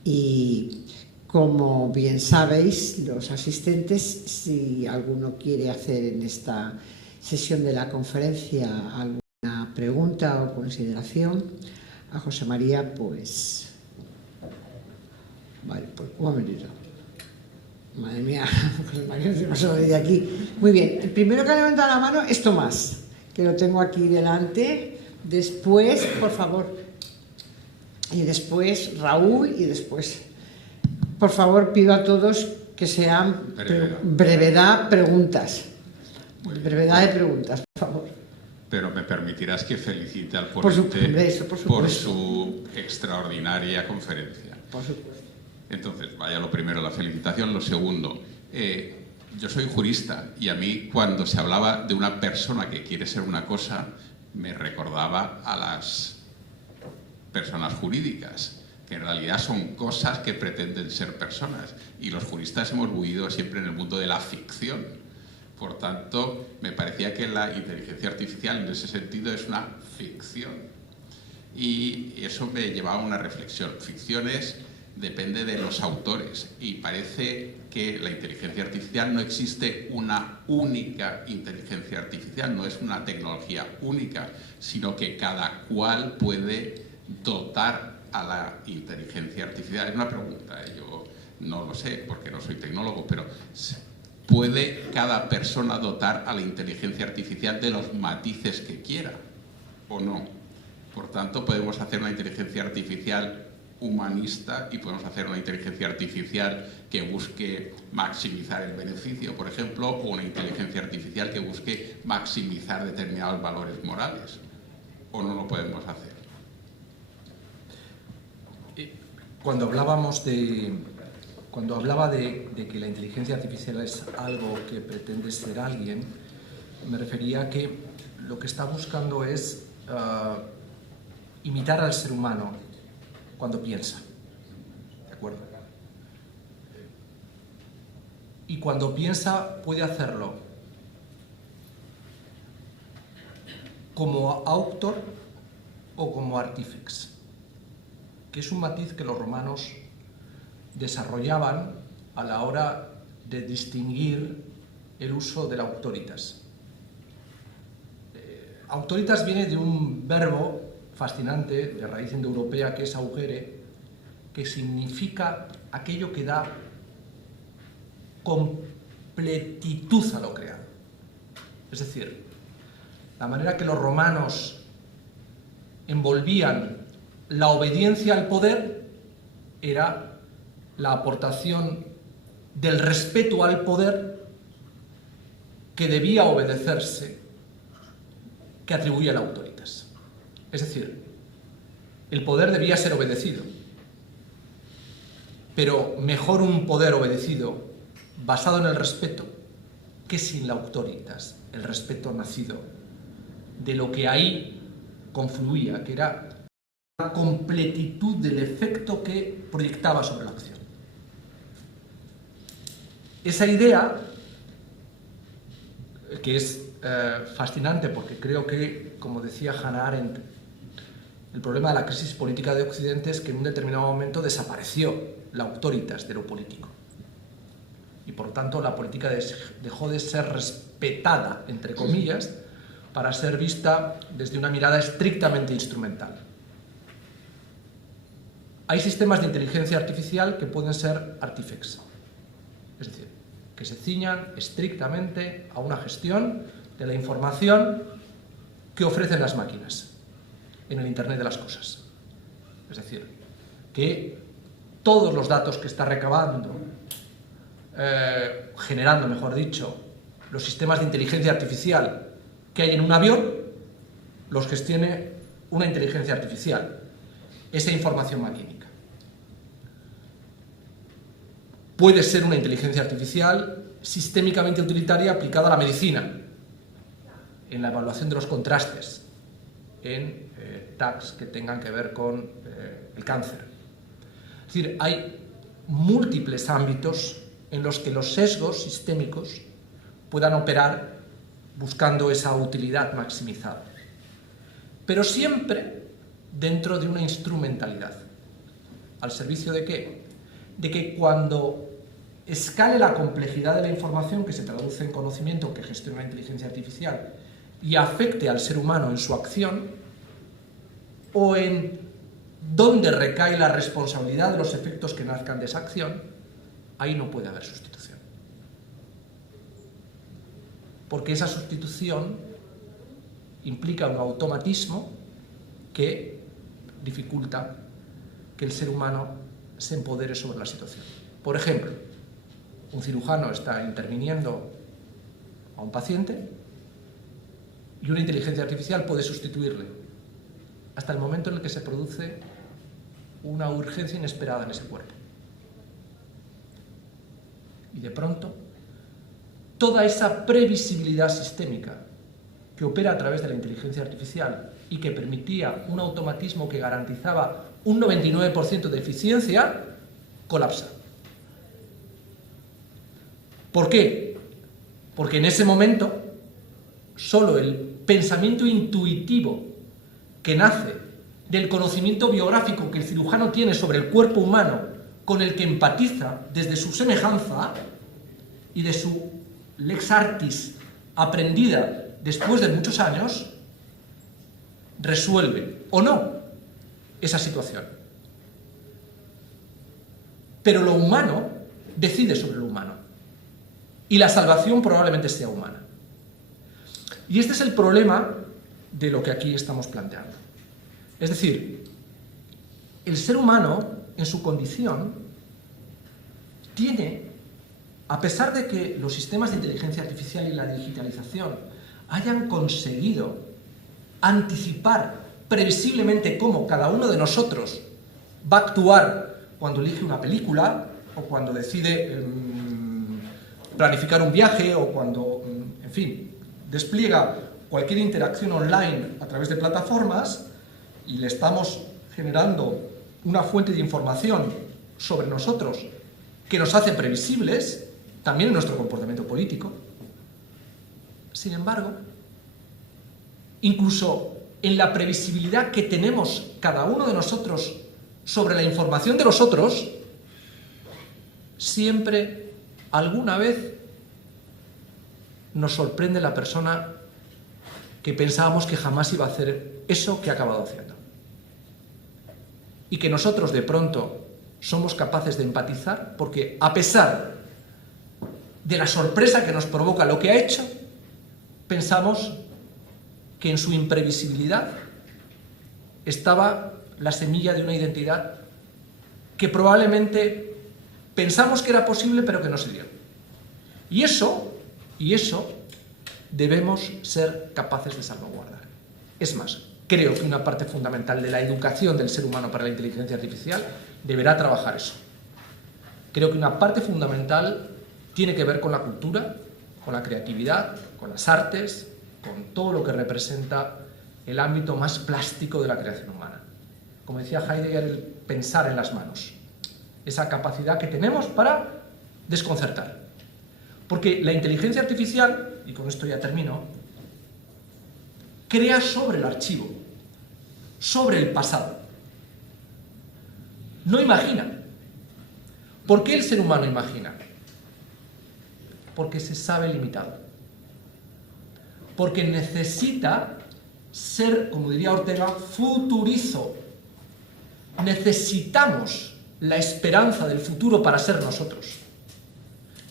y como bien sabéis los asistentes, si alguno quiere hacer en esta sesión de la conferencia alguna pregunta o consideración a José María, pues vale, pues un momentito. Madre mía, José María se pasó de aquí. Muy bien, el primero que ha levantado la mano es Tomás, que lo tengo aquí delante, después, por favor, y después Raúl, y después, por favor, pido a todos que sean brevedad preguntas. Brevedad de preguntas, por favor. Pero me permitirás que felicite al ponente por su extraordinaria conferencia. Por supuesto. Entonces, vaya lo primero, la felicitación. Lo segundo, yo soy jurista y a mí cuando se hablaba de una persona que quiere ser una cosa, me recordaba a las personas jurídicas, que en realidad son cosas que pretenden ser personas. Y los juristas hemos vivido siempre en el mundo de la ficción. Por tanto, me parecía que la inteligencia artificial en ese sentido es una ficción. Y eso me llevaba a una reflexión. Ficciones depende de los autores y parece que la inteligencia artificial no existe una única inteligencia artificial, no es una tecnología única, sino que cada cual puede dotar a la inteligencia artificial. Es una pregunta, yo no lo sé porque no soy tecnólogo, pero ¿puede cada persona dotar a la inteligencia artificial de los matices que quiera o no? Por tanto, podemos hacer una inteligencia artificial humanista y podemos hacer una inteligencia artificial que busque maximizar el beneficio, por ejemplo, o una inteligencia artificial que busque maximizar determinados valores morales. ¿O no lo podemos hacer? Cuando hablábamos de cuando hablaba de que la inteligencia artificial es algo que pretende ser alguien, me refería a que lo que está buscando es imitar al ser humano cuando piensa, ¿de acuerdo? Y cuando piensa puede hacerlo como autor o como artífex, que es un matiz que los romanos desarrollaban a la hora de distinguir el uso del auctoritas. Auctoritas viene de un verbo fascinante de raíz indoeuropea que es augere, que significa aquello que da completitud a lo creado. Es decir, la manera que los romanos envolvían la obediencia al poder era la aportación del respeto al poder que debía obedecerse, que atribuía el auctoritas. Es decir, el poder debía ser obedecido, pero mejor un poder obedecido basado en el respeto que sin la auctoritas, el respeto nacido de lo que ahí confluía, que era la completitud del efecto que proyectaba sobre la acción. Esa idea, que es fascinante porque creo que, como decía Hannah Arendt, el problema de la crisis política de Occidente es que en un determinado momento desapareció la auctoritas de lo político. Y por tanto la política dejó de ser respetada, entre comillas, para ser vista desde una mirada estrictamente instrumental. Hay sistemas de inteligencia artificial que pueden ser artífex, es decir, que se ciñan estrictamente a una gestión de la información que ofrecen las máquinas en el Internet de las cosas. Es decir, que todos los datos que está recabando, generando, mejor dicho, los sistemas de inteligencia artificial que hay en un avión, los gestione una inteligencia artificial, esa información maquínica. Puede ser una inteligencia artificial sistémicamente utilitaria aplicada a la medicina, en la evaluación de los contrastes, en tags que tengan que ver con el cáncer. Es decir, hay múltiples ámbitos en los que los sesgos sistémicos puedan operar buscando esa utilidad maximizada. Pero siempre dentro de una instrumentalidad. ¿Al servicio de qué? De que cuando escale la complejidad de la información que se traduce en conocimiento que gestiona la inteligencia artificial y afecte al ser humano en su acción, o en dónde recae la responsabilidad de los efectos que nazcan de esa acción, ahí no puede haber sustitución. Porque esa sustitución implica un automatismo que dificulta que el ser humano se empodere sobre la situación. Por ejemplo, un cirujano está interviniendo a un paciente y una inteligencia artificial puede sustituirle hasta el momento en el que se produce una urgencia inesperada en ese cuerpo. Y de pronto, toda esa previsibilidad sistémica que opera a través de la inteligencia artificial y que permitía un automatismo que garantizaba un 99% de eficiencia, colapsa. ¿Por qué? Porque en ese momento solo el pensamiento intuitivo que nace del conocimiento biográfico que el cirujano tiene sobre el cuerpo humano, con el que empatiza desde su semejanza y de su lex artis aprendida después de muchos años, resuelve o no esa situación. Pero lo humano decide sobre lo humano y la salvación probablemente sea humana. Y este es el problema de lo que aquí estamos planteando. Es decir, el ser humano, en su condición, tiene, a pesar de que los sistemas de inteligencia artificial y la digitalización hayan conseguido anticipar previsiblemente cómo cada uno de nosotros va a actuar cuando elige una película, o cuando decide planificar un viaje, o cuando, en fin, despliega cualquier interacción online a través de plataformas, y le estamos generando una fuente de información sobre nosotros que nos hace previsibles, también en nuestro comportamiento político. Sin embargo, incluso en la previsibilidad que tenemos cada uno de nosotros sobre la información de los otros, siempre, alguna vez, nos sorprende la persona que pensábamos que jamás iba a hacer eso que ha acabado haciendo. Y que nosotros, de pronto, somos capaces de empatizar, porque a pesar de la sorpresa que nos provoca lo que ha hecho, pensamos que en su imprevisibilidad estaba la semilla de una identidad que probablemente pensamos que era posible, pero que no se dio. Y eso debemos ser capaces de salvaguardar. Es más, creo que una parte fundamental de la educación del ser humano para la inteligencia artificial deberá trabajar eso. Creo que una parte fundamental tiene que ver con la cultura, con la creatividad, con las artes, con todo lo que representa el ámbito más plástico de la creación humana. Como decía Heidegger, el pensar en las manos. Esa capacidad que tenemos para desconcertar. Porque la inteligencia artificial, y con esto ya termino, crea sobre el archivo, sobre el pasado. No imagina. ¿Por qué el ser humano imagina? Porque se sabe limitado. Porque necesita ser, como diría Ortega, futurizo. Necesitamos la esperanza del futuro para ser nosotros.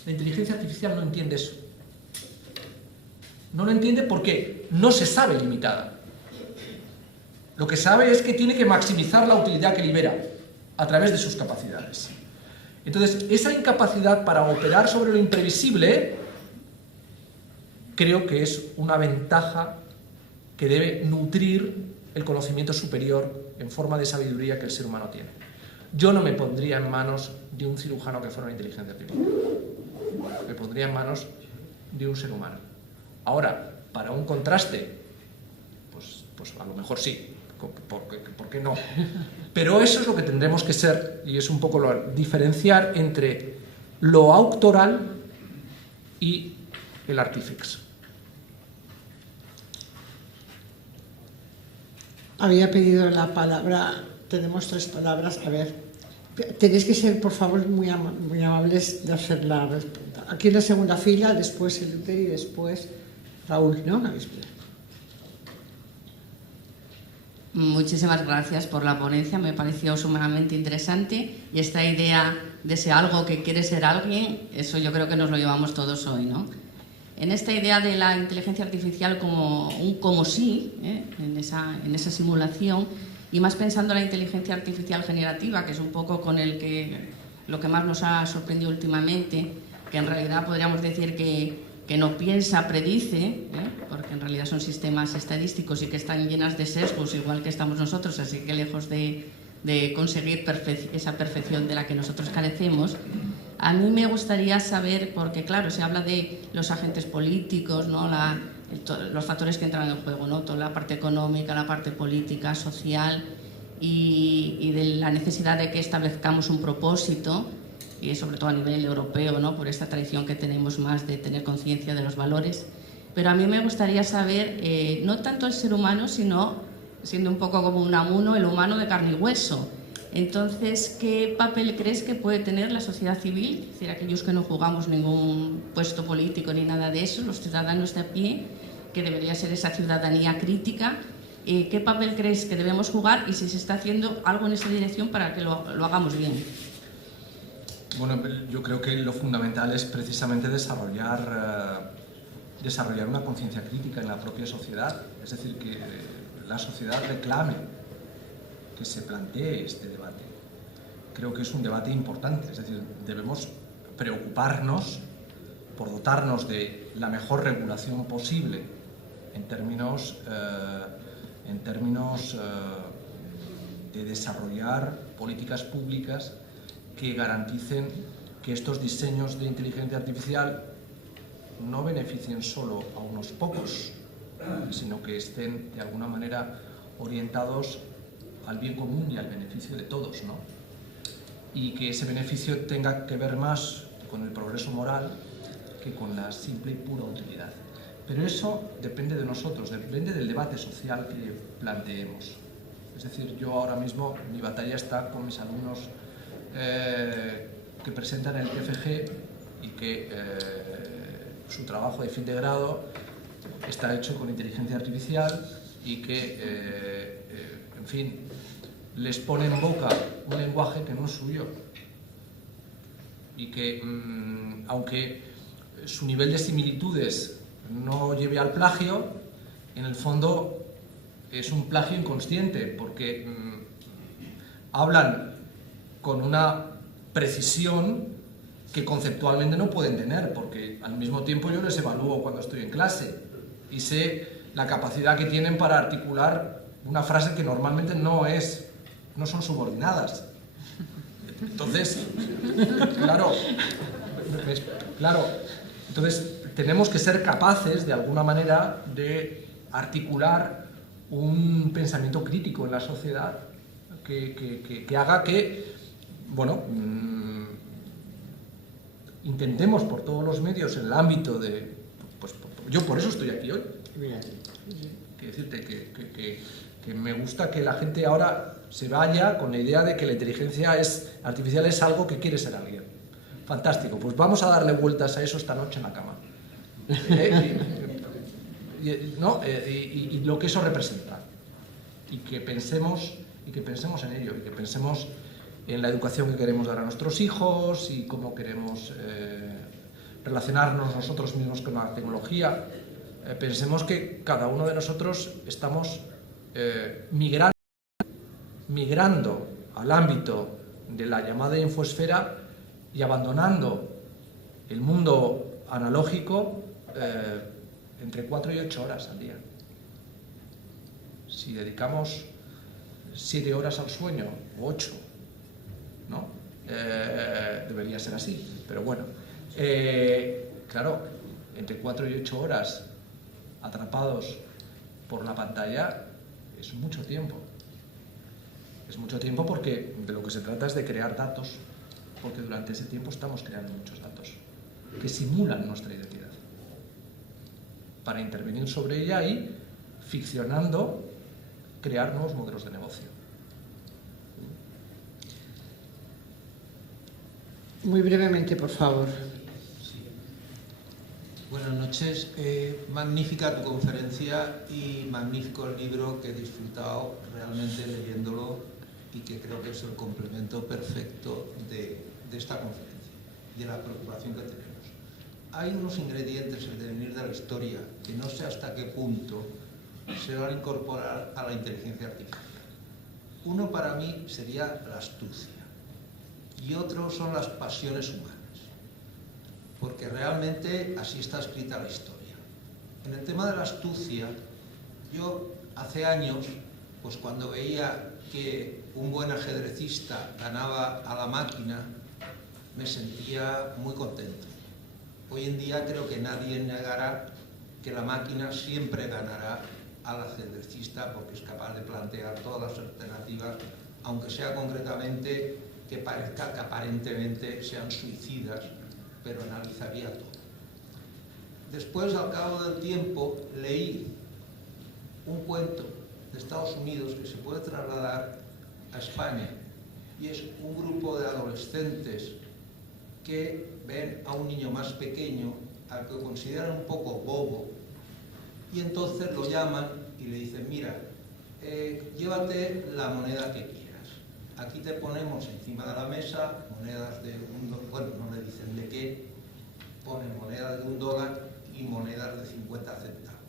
La inteligencia artificial no entiende eso. No lo entiende porque no se sabe limitada. Lo que sabe es que tiene que maximizar la utilidad que libera a través de sus capacidades. Entonces, esa incapacidad para operar sobre lo imprevisible creo que es una ventaja que debe nutrir el conocimiento superior en forma de sabiduría que el ser humano tiene. Yo no me pondría en manos de un cirujano que fuera una inteligencia artificial. Me pondría en manos de un ser humano. Ahora, para un contraste, pues a lo mejor sí. ¿Por qué no? Pero eso es lo que tendremos que ser, y es un poco diferenciar entre lo auctoral y el artífex. Había pedido la palabra, tenemos 3 palabras, a ver, tenéis que ser, por favor, muy amables de hacer la respuesta. Aquí en la segunda fila, después Eleuter y después Raúl, ¿no? Muchísimas gracias por la ponencia, me pareció sumamente interesante, y esta idea de ser algo que quiere ser alguien, eso yo creo que nos lo llevamos todos hoy, ¿no? En esta idea de la inteligencia artificial como un como sí, en esa simulación, y más pensando en la inteligencia artificial generativa, que es un poco con lo que más nos ha sorprendido últimamente, que en realidad podríamos decir que no piensa, predice, porque en realidad son sistemas estadísticos y que están llenas de sesgos, igual que estamos nosotros, así que lejos de conseguir esa perfección de la que nosotros carecemos. A mí me gustaría saber, porque claro, se habla de los agentes políticos, ¿no? Los factores que entran en juego, ¿no? Toda la parte económica, la parte política, social, y de la necesidad de que establezcamos un propósito, y sobre todo a nivel europeo, ¿no? Por esta tradición que tenemos más de tener conciencia de los valores. Pero a mí me gustaría saber, no tanto el ser humano, sino, siendo un poco como un Unamuno, el humano de carne y hueso. Entonces, ¿qué papel crees que puede tener la sociedad civil? Es decir, aquellos que no jugamos ningún puesto político ni nada de eso, los ciudadanos de a pie, que debería ser esa ciudadanía crítica. ¿Qué papel crees que debemos jugar y si se está haciendo algo en esa dirección para que lo hagamos bien? Bueno, yo creo que lo fundamental es precisamente desarrollar una conciencia crítica en la propia sociedad, es decir, que la sociedad reclame, que se plantee este debate. Creo que es un debate importante, es decir, debemos preocuparnos por dotarnos de la mejor regulación posible en términos de desarrollar políticas públicas que garanticen que estos diseños de inteligencia artificial no beneficien solo a unos pocos, sino que estén de alguna manera orientados al bien común y al beneficio de todos, ¿no? Y que ese beneficio tenga que ver más con el progreso moral que con la simple y pura utilidad. Pero eso depende de nosotros, depende del debate social que planteemos. Es decir, yo ahora mismo, mi batalla está con mis alumnos que presentan el TFG y que su trabajo de fin de grado está hecho con inteligencia artificial y que, en fin, les pone en boca un lenguaje que no es suyo y que, aunque su nivel de similitudes no lleve al plagio, en el fondo es un plagio inconsciente, porque hablan con una precisión que conceptualmente no pueden tener, porque al mismo tiempo yo les evalúo cuando estoy en clase y sé la capacidad que tienen para articular una frase que normalmente no son subordinadas. Entonces, claro, entonces tenemos que ser capaces de alguna manera de articular un pensamiento crítico en la sociedad que haga que, bueno, intentemos por todos los medios en el ámbito de... Pues yo por eso estoy aquí hoy. Quiero decirte que me gusta que la gente ahora se vaya con la idea de que la inteligencia artificial es algo que quiere ser alguien. Fantástico, pues vamos a darle vueltas a eso esta noche en la cama. Y lo que eso representa. Y que pensemos en ello, y que pensemos en la educación que queremos dar a nuestros hijos y cómo queremos relacionarnos nosotros mismos con la tecnología. Pensemos que cada uno de nosotros estamos migrando al ámbito de la llamada infoesfera y abandonando el mundo analógico entre 4 y 8 horas al día. Si dedicamos 7 horas al sueño, o 8, ¿no? Debería ser así, pero bueno. Claro, entre 4 y 8 horas atrapados por la pantalla es mucho tiempo. Es mucho tiempo porque de lo que se trata es de crear datos, porque durante ese tiempo estamos creando muchos datos que simulan nuestra identidad, para intervenir sobre ella y, ficcionando, crear nuevos modelos de negocio. Muy brevemente, por favor. Sí. Buenas noches. Magnífica tu conferencia y magnífico el libro, que he disfrutado realmente leyéndolo y que creo que es el complemento perfecto de esta conferencia, de la preocupación que tenemos. Hay unos ingredientes en el devenir de la historia que no sé hasta qué punto se van a incorporar a la inteligencia artificial. Uno para mí sería la astucia y otro son las pasiones humanas, porque realmente así está escrita la historia. En el tema de la astucia, yo hace años, pues cuando veía que un buen ajedrecista ganaba a la máquina, me sentía muy contento. Hoy en día creo que nadie negará que la máquina siempre ganará al ajedrecista, porque es capaz de plantear todas las alternativas, aunque sea concretamente que parezca que aparentemente sean suicidas, pero analizaría todo. Después, al cabo del tiempo, leí un cuento de Estados Unidos que se puede trasladar a España, y es un grupo de adolescentes que ven a un niño más pequeño, al que consideran un poco bobo, y entonces lo llaman y le dicen: mira, llévate la moneda que quieras. Aquí te ponemos encima de la mesa monedas de $1, bueno, no le dicen de qué, ponen monedas de $1 y monedas de 50 centavos.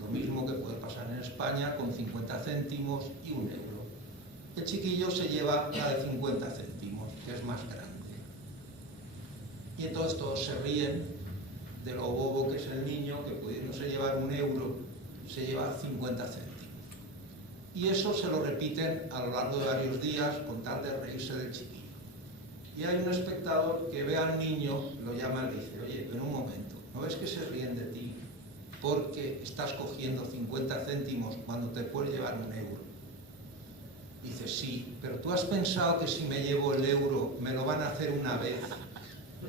Lo mismo que puede pasar en España con 50 céntimos y €1. El chiquillo se lleva la de 50 céntimos, que es más grande. Y entonces todos se ríen de lo bobo que es el niño, que pudiéndose llevar €1, se lleva 50 céntimos. Y eso se lo repiten a lo largo de varios días con tal de reírse del chiquillo. Y hay un espectador que ve al niño, lo llama y le dice, oye, pero un momento, ¿no ves que se ríen de ti porque estás cogiendo 50 céntimos cuando te puedes llevar 1 euro? Dice, sí, pero tú has pensado que si me llevo el euro me lo van a hacer una vez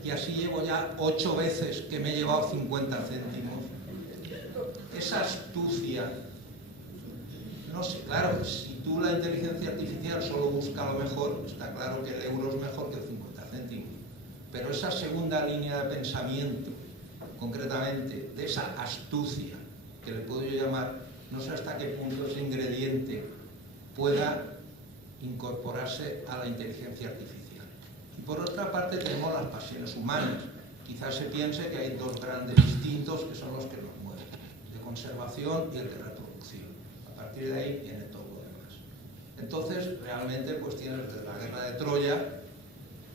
y así llevo ya 8 veces que me he llevado 50 céntimos. Esa astucia, no sé, claro, si tú la inteligencia artificial solo busca lo mejor, está claro que el euro es mejor que el 50 céntimos. Pero esa segunda línea de pensamiento, concretamente, de esa astucia, que le puedo yo llamar, no sé hasta qué punto ese ingrediente pueda incorporarse a la inteligencia artificial. Y por otra parte tenemos las pasiones humanas. Quizás se piense que hay 2 grandes instintos que son los que nos mueven, el de conservación y el de reproducción. A partir de ahí viene todo lo demás. Entonces, realmente, pues tienes desde la guerra de Troya,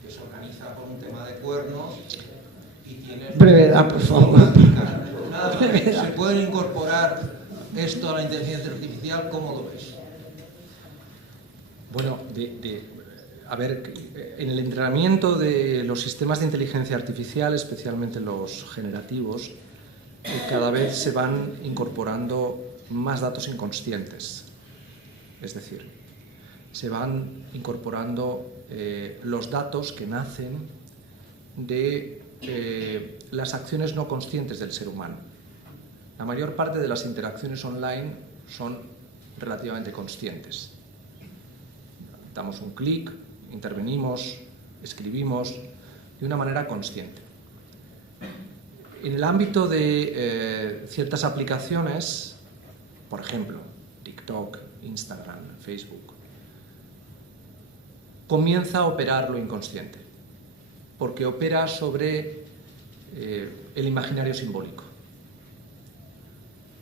que se organiza por un tema de cuernos, y tienes... Brevedad, por favor. Nada, ¿se pueden incorporar esto a la inteligencia artificial? ¿Cómo lo ves? Bueno, a ver, en el entrenamiento de los sistemas de inteligencia artificial, especialmente los generativos, cada vez se van incorporando más datos inconscientes. Es decir, se van incorporando los datos que nacen de las acciones no conscientes del ser humano. La mayor parte de las interacciones online son relativamente conscientes. Damos un clic, intervenimos, escribimos de una manera consciente. En el ámbito de ciertas aplicaciones, por ejemplo, TikTok, Instagram, Facebook, comienza a operar lo inconsciente, porque opera sobre el imaginario simbólico.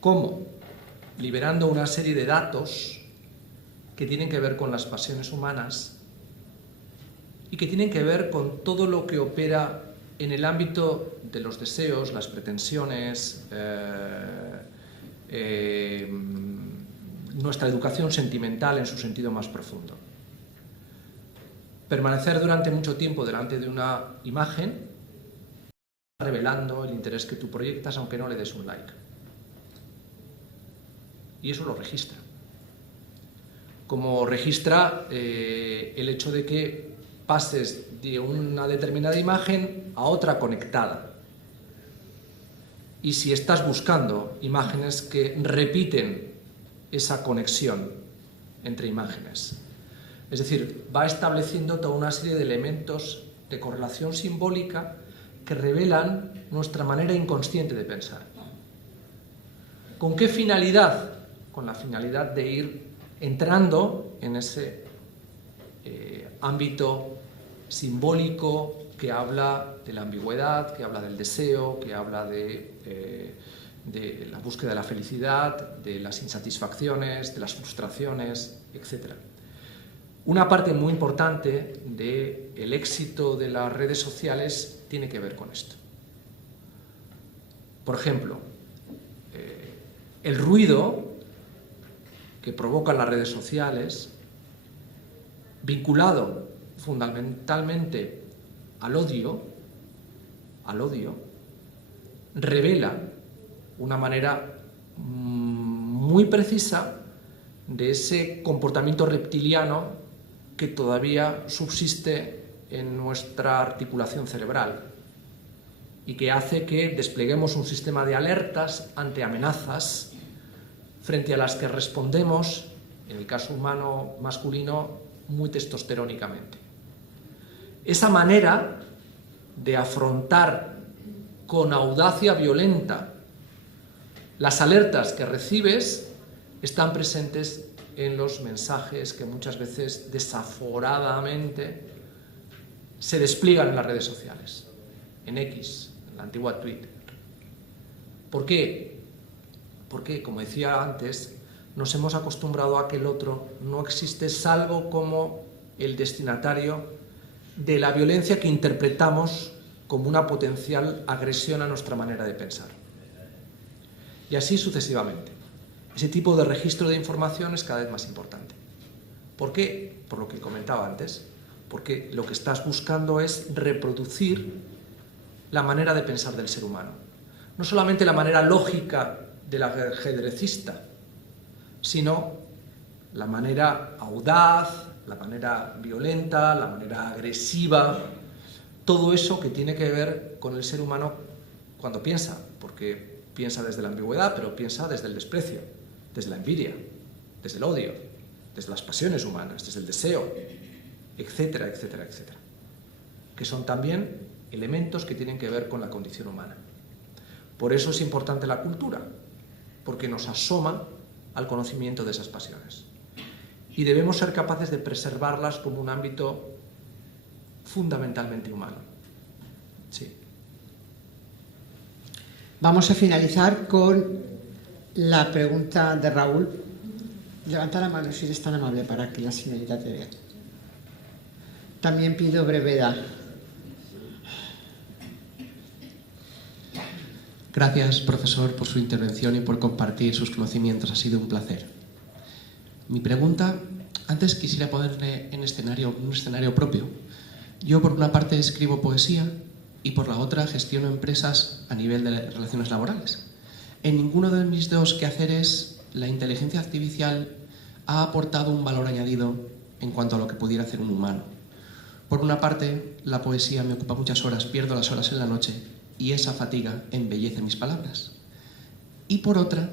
¿Cómo? Liberando una serie de datos que tienen que ver con las pasiones humanas y que tienen que ver con todo lo que opera en el ámbito de los deseos, las pretensiones, nuestra educación sentimental en su sentido más profundo. Permanecer durante mucho tiempo delante de una imagen revelando el interés que tú proyectas aunque no le des un like. Y eso lo registra. Como registra el hecho de que pases de una determinada imagen a otra conectada. Y si estás buscando imágenes que repiten esa conexión entre imágenes. Es decir, va estableciendo toda una serie de elementos de correlación simbólica que revelan nuestra manera inconsciente de pensar. ¿Con qué finalidad? Con la finalidad de ir entrando en ese ámbito simbólico que habla de la ambigüedad, que habla del deseo, que habla de la búsqueda de la felicidad, de las insatisfacciones, de las frustraciones, etc. Una parte muy importante del éxito de las redes sociales tiene que ver con esto. Por ejemplo, el ruido que provocan las redes sociales, vinculado fundamentalmente al odio, revela una manera muy precisa de ese comportamiento reptiliano que todavía subsiste en nuestra articulación cerebral y que hace que despleguemos un sistema de alertas ante amenazas frente a las que respondemos, en el caso humano masculino, muy testosterónicamente. Esa manera de afrontar con audacia violenta las alertas que recibes están presentes en los mensajes que muchas veces desaforadamente se despliegan en las redes sociales, en X, en la antigua Twitter. ¿Por qué? Porque, como decía antes, nos hemos acostumbrado a que el otro no existe salvo como el destinatario de la violencia que interpretamos como una potencial agresión a nuestra manera de pensar. Y así sucesivamente. Ese tipo de registro de información es cada vez más importante. ¿Por qué? Por lo que comentaba antes. porque lo que estás buscando es reproducir la manera de pensar del ser humano. No solamente la manera lógica del ajedrecista, sino la manera audaz, la manera violenta, la manera agresiva, todo eso que tiene que ver con el ser humano cuando piensa, porque piensa desde la ambigüedad, pero piensa desde el desprecio, desde la envidia, desde el odio, desde las pasiones humanas, desde el deseo, etcétera, etcétera, etcétera, que son también elementos que tienen que ver con la condición humana. Por eso es importante la cultura, porque nos asoma al conocimiento de esas pasiones. Y debemos ser capaces de preservarlas como un ámbito fundamentalmente humano. Sí. Vamos a finalizar con la pregunta de Raúl. Levanta la mano si eres tan amable para que la señorita te vea. También pido brevedad. Gracias, profesor, por su intervención y por compartir sus conocimientos. Ha sido un placer. Mi pregunta, antes quisiera ponerle en un escenario propio. Yo, por una parte, escribo poesía y por la otra gestiono empresas a nivel de relaciones laborales. En ninguno de mis dos quehaceres, la inteligencia artificial ha aportado un valor añadido en cuanto a lo que pudiera hacer un humano. Por una parte, la poesía me ocupa muchas horas, pierdo las horas en la noche y esa fatiga embellece mis palabras. Y por otra,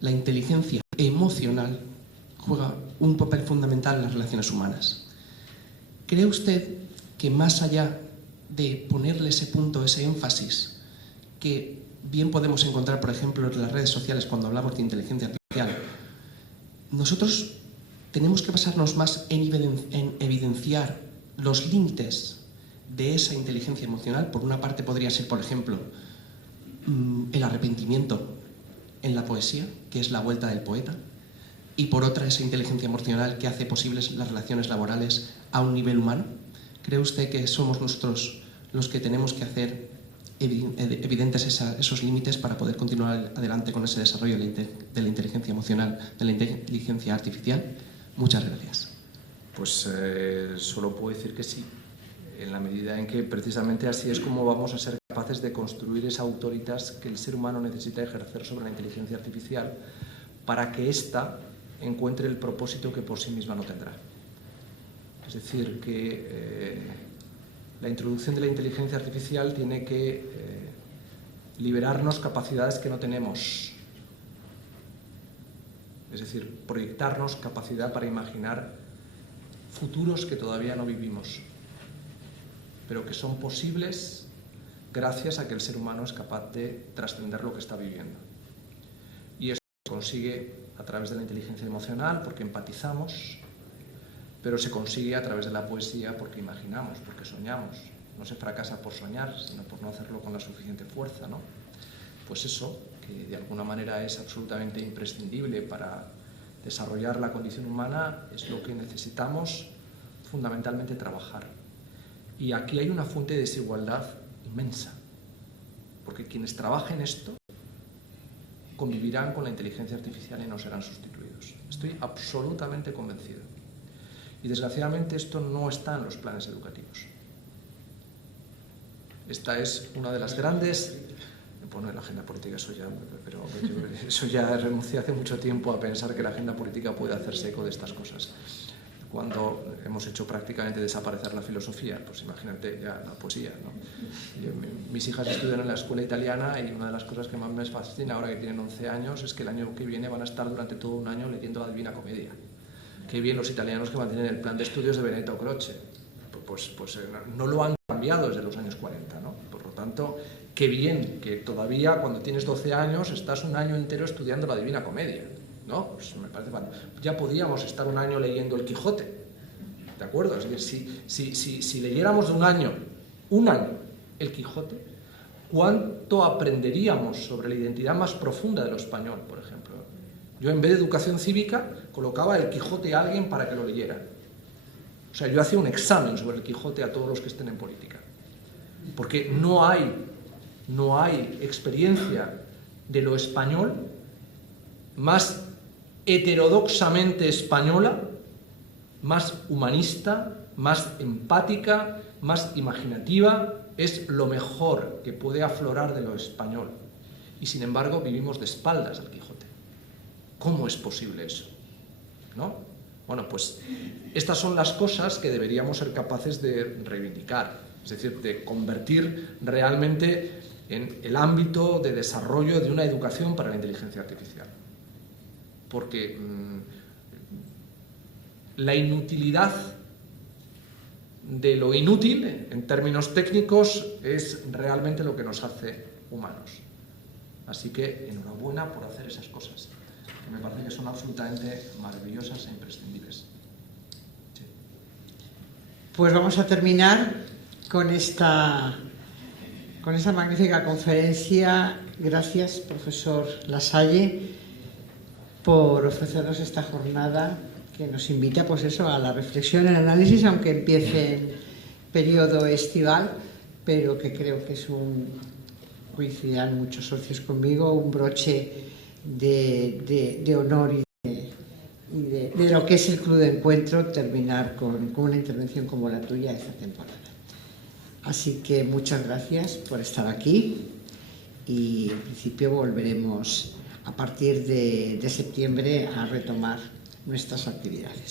la inteligencia emocional juega un papel fundamental en las relaciones humanas. ¿Cree usted que más allá de ponerle ese punto, ese énfasis, que bien podemos encontrar, por ejemplo, en las redes sociales cuando hablamos de inteligencia artificial, nosotros tenemos que basarnos más en evidenciar los límites de esa inteligencia emocional? Por una parte podría ser, por ejemplo, el arrepentimiento en la poesía, que es la vuelta del poeta, y por otra esa inteligencia emocional que hace posibles las relaciones laborales a un nivel humano. ¿Cree usted que somos nosotros los que tenemos que hacer evidentes esos límites para poder continuar adelante con ese desarrollo de la inteligencia emocional, de la inteligencia artificial? Muchas gracias. Pues solo puedo decir que sí, en la medida en que precisamente así es como vamos a ser capaces de construir esa autoritas que el ser humano necesita ejercer sobre la inteligencia artificial para que ésta encuentre el propósito que por sí misma no tendrá. Es decir, que la introducción de la inteligencia artificial tiene que liberarnos capacidades que no tenemos. Es decir, proyectarnos capacidad para imaginar futuros que todavía no vivimos, pero que son posibles gracias a que el ser humano es capaz de trascender lo que está viviendo. Y eso se consigue a través de la inteligencia emocional, porque empatizamos, pero se consigue a través de la poesía porque imaginamos, porque soñamos. No se fracasa por soñar, sino por no hacerlo con la suficiente fuerza, ¿no? Pues eso, que de alguna manera es absolutamente imprescindible para desarrollar la condición humana, es lo que necesitamos fundamentalmente trabajar. Y aquí hay una fuente de desigualdad inmensa, porque quienes trabajen esto convivirán con la inteligencia artificial y no serán sustituidos. Estoy absolutamente convencido. Y desgraciadamente esto no está en los planes educativos. Esta es una de las grandes... Bueno, en la agenda política eso ya renuncié hace mucho tiempo a pensar que la agenda política puede hacerse eco de estas cosas. Cuando hemos hecho prácticamente desaparecer la filosofía, pues imagínate ya la poesía, ¿no? Mis hijas estudian en la escuela italiana y una de las cosas que más me fascina ahora que tienen 11 años es que el año que viene van a estar durante todo un año leyendo la Divina Comedia. Qué bien los italianos que mantienen el plan de estudios de Benedetto Croce. Pues no lo han cambiado desde los años 40, ¿no? Por lo tanto, qué bien que todavía cuando tienes 12 años estás un año entero estudiando la Divina Comedia, ¿no? Pues me parece mal. Ya podíamos estar un año leyendo el Quijote, ¿de acuerdo? Es decir, si leyéramos de un año el Quijote, ¿cuánto aprenderíamos sobre la identidad más profunda de lo español, por ejemplo? Yo en vez de educación cívica colocaba el Quijote a alguien para que lo leyera. O sea, yo hacía un examen sobre el Quijote a todos los que estén en política. Porque no hay experiencia de lo español más heterodoxamente española, más humanista, más empática, más imaginativa, es lo mejor que puede aflorar de lo español. Y sin embargo vivimos de espaldas al Quijote. ¿Cómo es posible eso? ¿No? Bueno, pues estas son las cosas que deberíamos ser capaces de reivindicar, es decir, de convertir realmente en el ámbito de desarrollo de una educación para la inteligencia artificial. Porque la inutilidad de lo inútil, en términos técnicos, es realmente lo que nos hace humanos. Así que enhorabuena por hacer esas cosas, que me parece que son absolutamente maravillosas e imprescindibles. Sí. Pues vamos a terminar con esta magnífica conferencia. Gracias, profesor Lasalle, por ofrecernos esta jornada que nos invita, pues eso, a la reflexión, el análisis, aunque empiece en periodo estival, pero que creo que es coincidirán muchos socios conmigo, un broche de honor y de lo que es el Club de Encuentro, terminar con una intervención como la tuya esta temporada. Así que muchas gracias por estar aquí y en principio volveremos a partir de septiembre a retomar nuestras actividades.